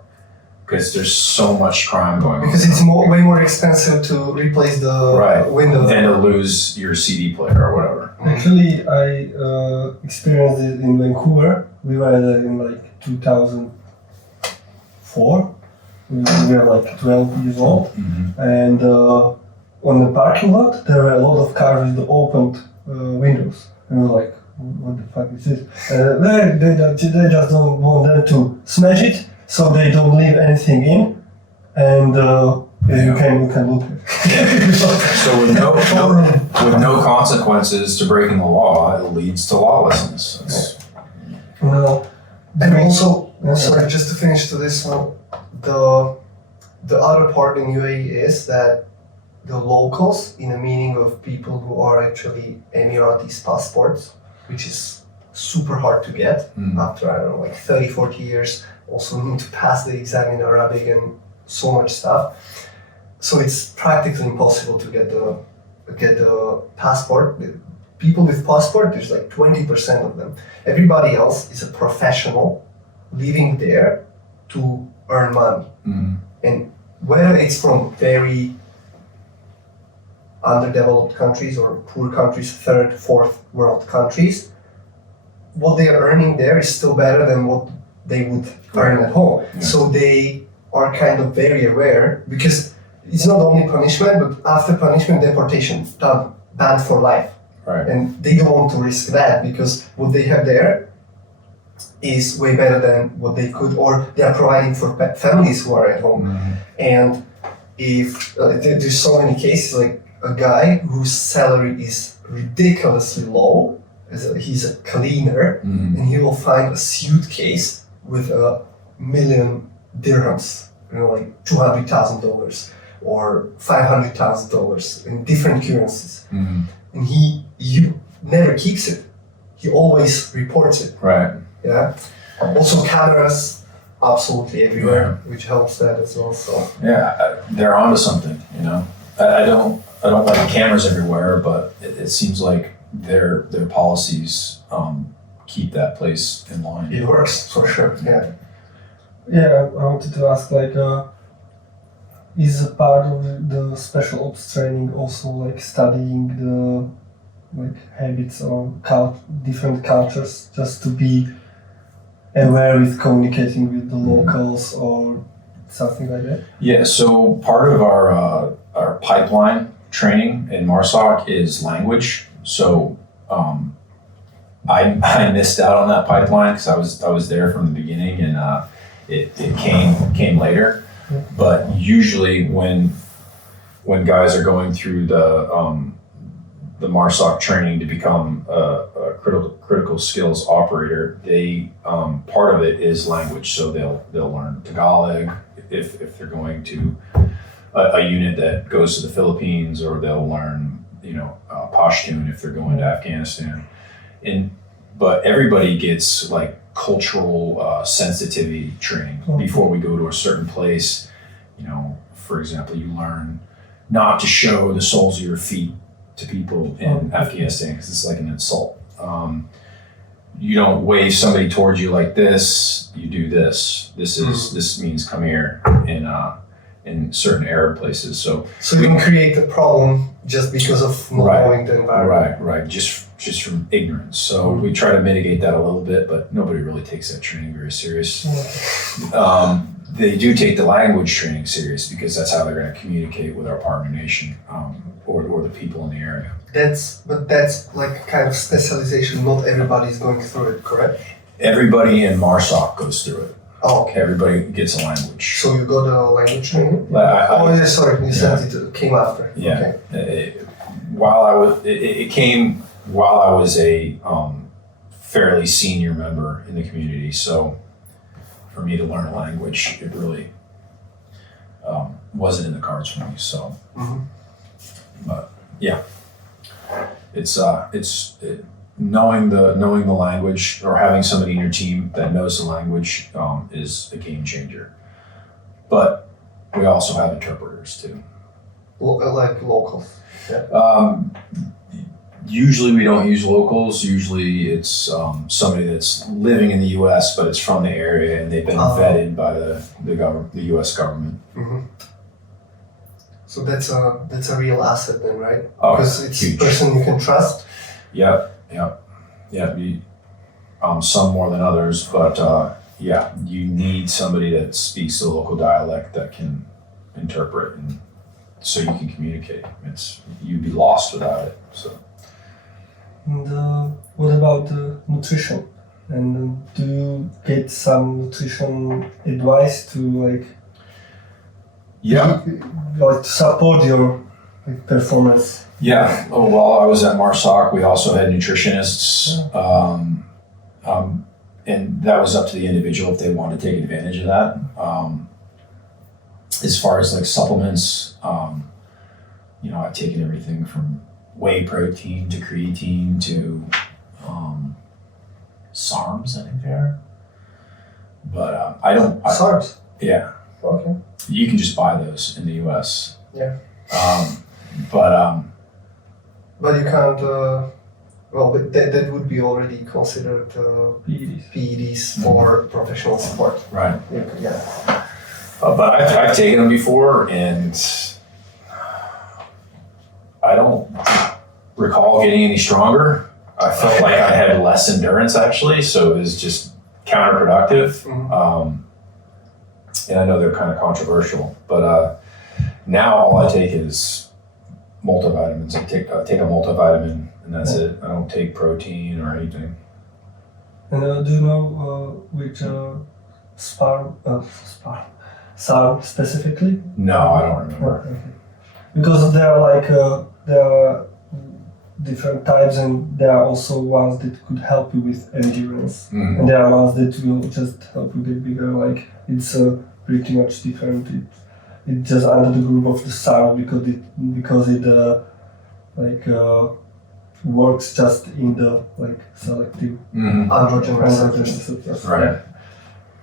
Because there's so much crime going on. Because it's way more expensive to replace the window than to lose your CD player or whatever. Actually, I experienced it in Vancouver. We were there in like 2004. We were like 12 years old. Mm-hmm. And on the parking lot, there were a lot of cars with the opened windows. And we were like, what the fuck is this? They just don't want them to smash it, so they don't leave anything in. And you can look at it. So with no consequences to breaking the law, it leads to lawlessness. No. And also, sorry, just to finish to this one, the other part in UAE is that the locals, in the meaning of people who are actually Emiratis passports, which is super hard to get after, I don't know, like 30, 40 years, also need to pass the exam in Arabic and so much stuff. So it's practically impossible to get the passport. The people with passport, there's like 20% of them. Everybody else is a professional living there to earn money. Mm-hmm. And whether it's from very underdeveloped countries or poor countries, third, fourth world countries, what they are earning there is still better than what they would earn at home. Yeah. So they are kind of very aware, because it's not only punishment, but after punishment, deportation, banned for life. Right. And they don't want to risk that, because what they have there is way better than what they could, or they are providing for families who are at home. Mm-hmm. And if there's so many cases, like a guy whose salary is ridiculously low, he's a cleaner, and he will find a suitcase with $1 million dirhams, like $200,000 or $500,000 in different currencies. Mm-hmm. And he never keeps it. He always reports it. Right. Yeah. Also cameras absolutely everywhere, which helps that as well. So they're onto something. You know, I don't like cameras everywhere, but it seems like their policies keep that place in line. it works for sure. Yeah. Yeah, I wanted to ask, like, is a part of the special ops training also like studying the habits or different cultures, just to be aware with communicating with the locals or something like that? Yeah, so part of our pipeline training in MARSOC is language. So I missed out on that pipeline because I was there from the beginning, and it came later. Yeah. But usually when guys are going through the MARSOC training to become a critical skills operator, they part of it is language. So they'll learn Tagalog if they're going to a unit that goes to the Philippines, or they'll learn Pashtun if they're going to Afghanistan. But everybody gets like cultural sensitivity training before we go to a certain place. For example, you learn not to show the soles of your feet to people in Afghanistan because it's like an insult. You don't wave somebody towards you like this. You do this. This means come here in certain Arab places. So you don't create a problem just because of not knowing the environment. Right. Just from ignorance. So we try to mitigate that a little bit, but nobody really takes that training very serious. They do take the language training serious because that's how they're going to communicate with our partner nation or the people in the area. That's like kind of specialization. Not everybody is going through it, correct? Everybody in MARSOC goes through it. Oh, okay. Everybody gets a language. So you got a language training? Sorry, you said it came after. Yeah. Okay. It came while I was a fairly senior member in the community. So for me to learn a language, it really wasn't in the cards for me. So, but yeah, it's knowing the language, or having somebody in your team that knows the language is a game changer. But we also have interpreters too. Like locals. Yeah. Usually we don't use locals. Usually it's somebody that's living in the U.S. but it's from the area and they've been vetted by the U.S. government. Mm-hmm. So that's a real asset then, right? Oh, because it's huge. a person you can trust. Yep. Some more than others, but you need somebody that speaks the local dialect that can interpret, and so you can communicate. You'd be lost without it. So. And what about nutrition? And do you get some nutrition advice to like to support your performance? Yeah. While I was at MARSOC, we also had nutritionists, and that was up to the individual if they wanted to take advantage of that. As far as like supplements, I've taken everything from whey protein to creatine to SARMs, I think they are. But I don't. SARMs? Yeah. Okay. You can just buy those in the U.S. Yeah. But you can't. But that would be already considered PEDs for professional sport. Right. Yeah. But I've taken them before, and I don't recall getting any stronger. I felt like I had less endurance actually, so it was just counterproductive. Mm-hmm. And I know they're kind of controversial, but now all I take is multivitamins. I take a multivitamin, and that's it. I don't take protein or anything. And do you know which SARM specifically? No, I don't remember. Okay. Because there are different types, and there are also ones that could help you with endurance, Mm-hmm. and there are ones that will just help you get bigger. Like it's pretty much different. It's just under the group of the SARM because it works just in the selective Androgen androgen receptors. receptors. Right.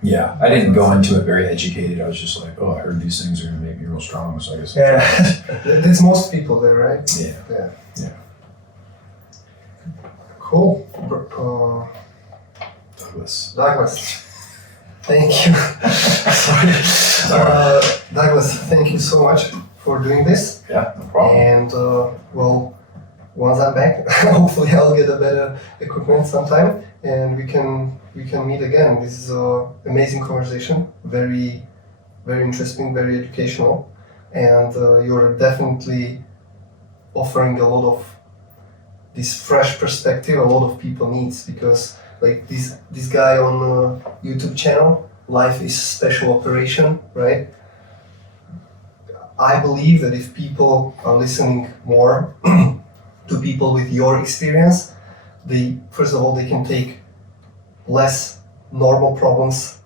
Yeah, I didn't go into it very educated. I was just like, I heard these things are going to make me real strong, so I guess. Yeah. That's most people there, right? Yeah. Cool. Douglas. Thank you. Sorry. Douglas, thank you so much for doing this. Yeah, no problem. And once I'm back, hopefully I'll get a better equipment sometime, and we can meet again. This is an amazing conversation, very, very interesting, very educational, and you're definitely offering a lot of this fresh perspective a lot of people needs, because like this guy on YouTube channel, Life is Special Operation, right? I believe that if people are listening more to people with your experience, first of all they can take less normal problems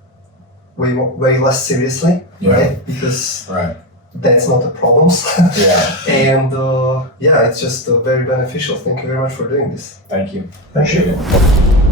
way less seriously, right? Because that's not the problems. Yeah. And it's just very beneficial. Thank you very much for doing this. Thank you. Thank you. Appreciate it.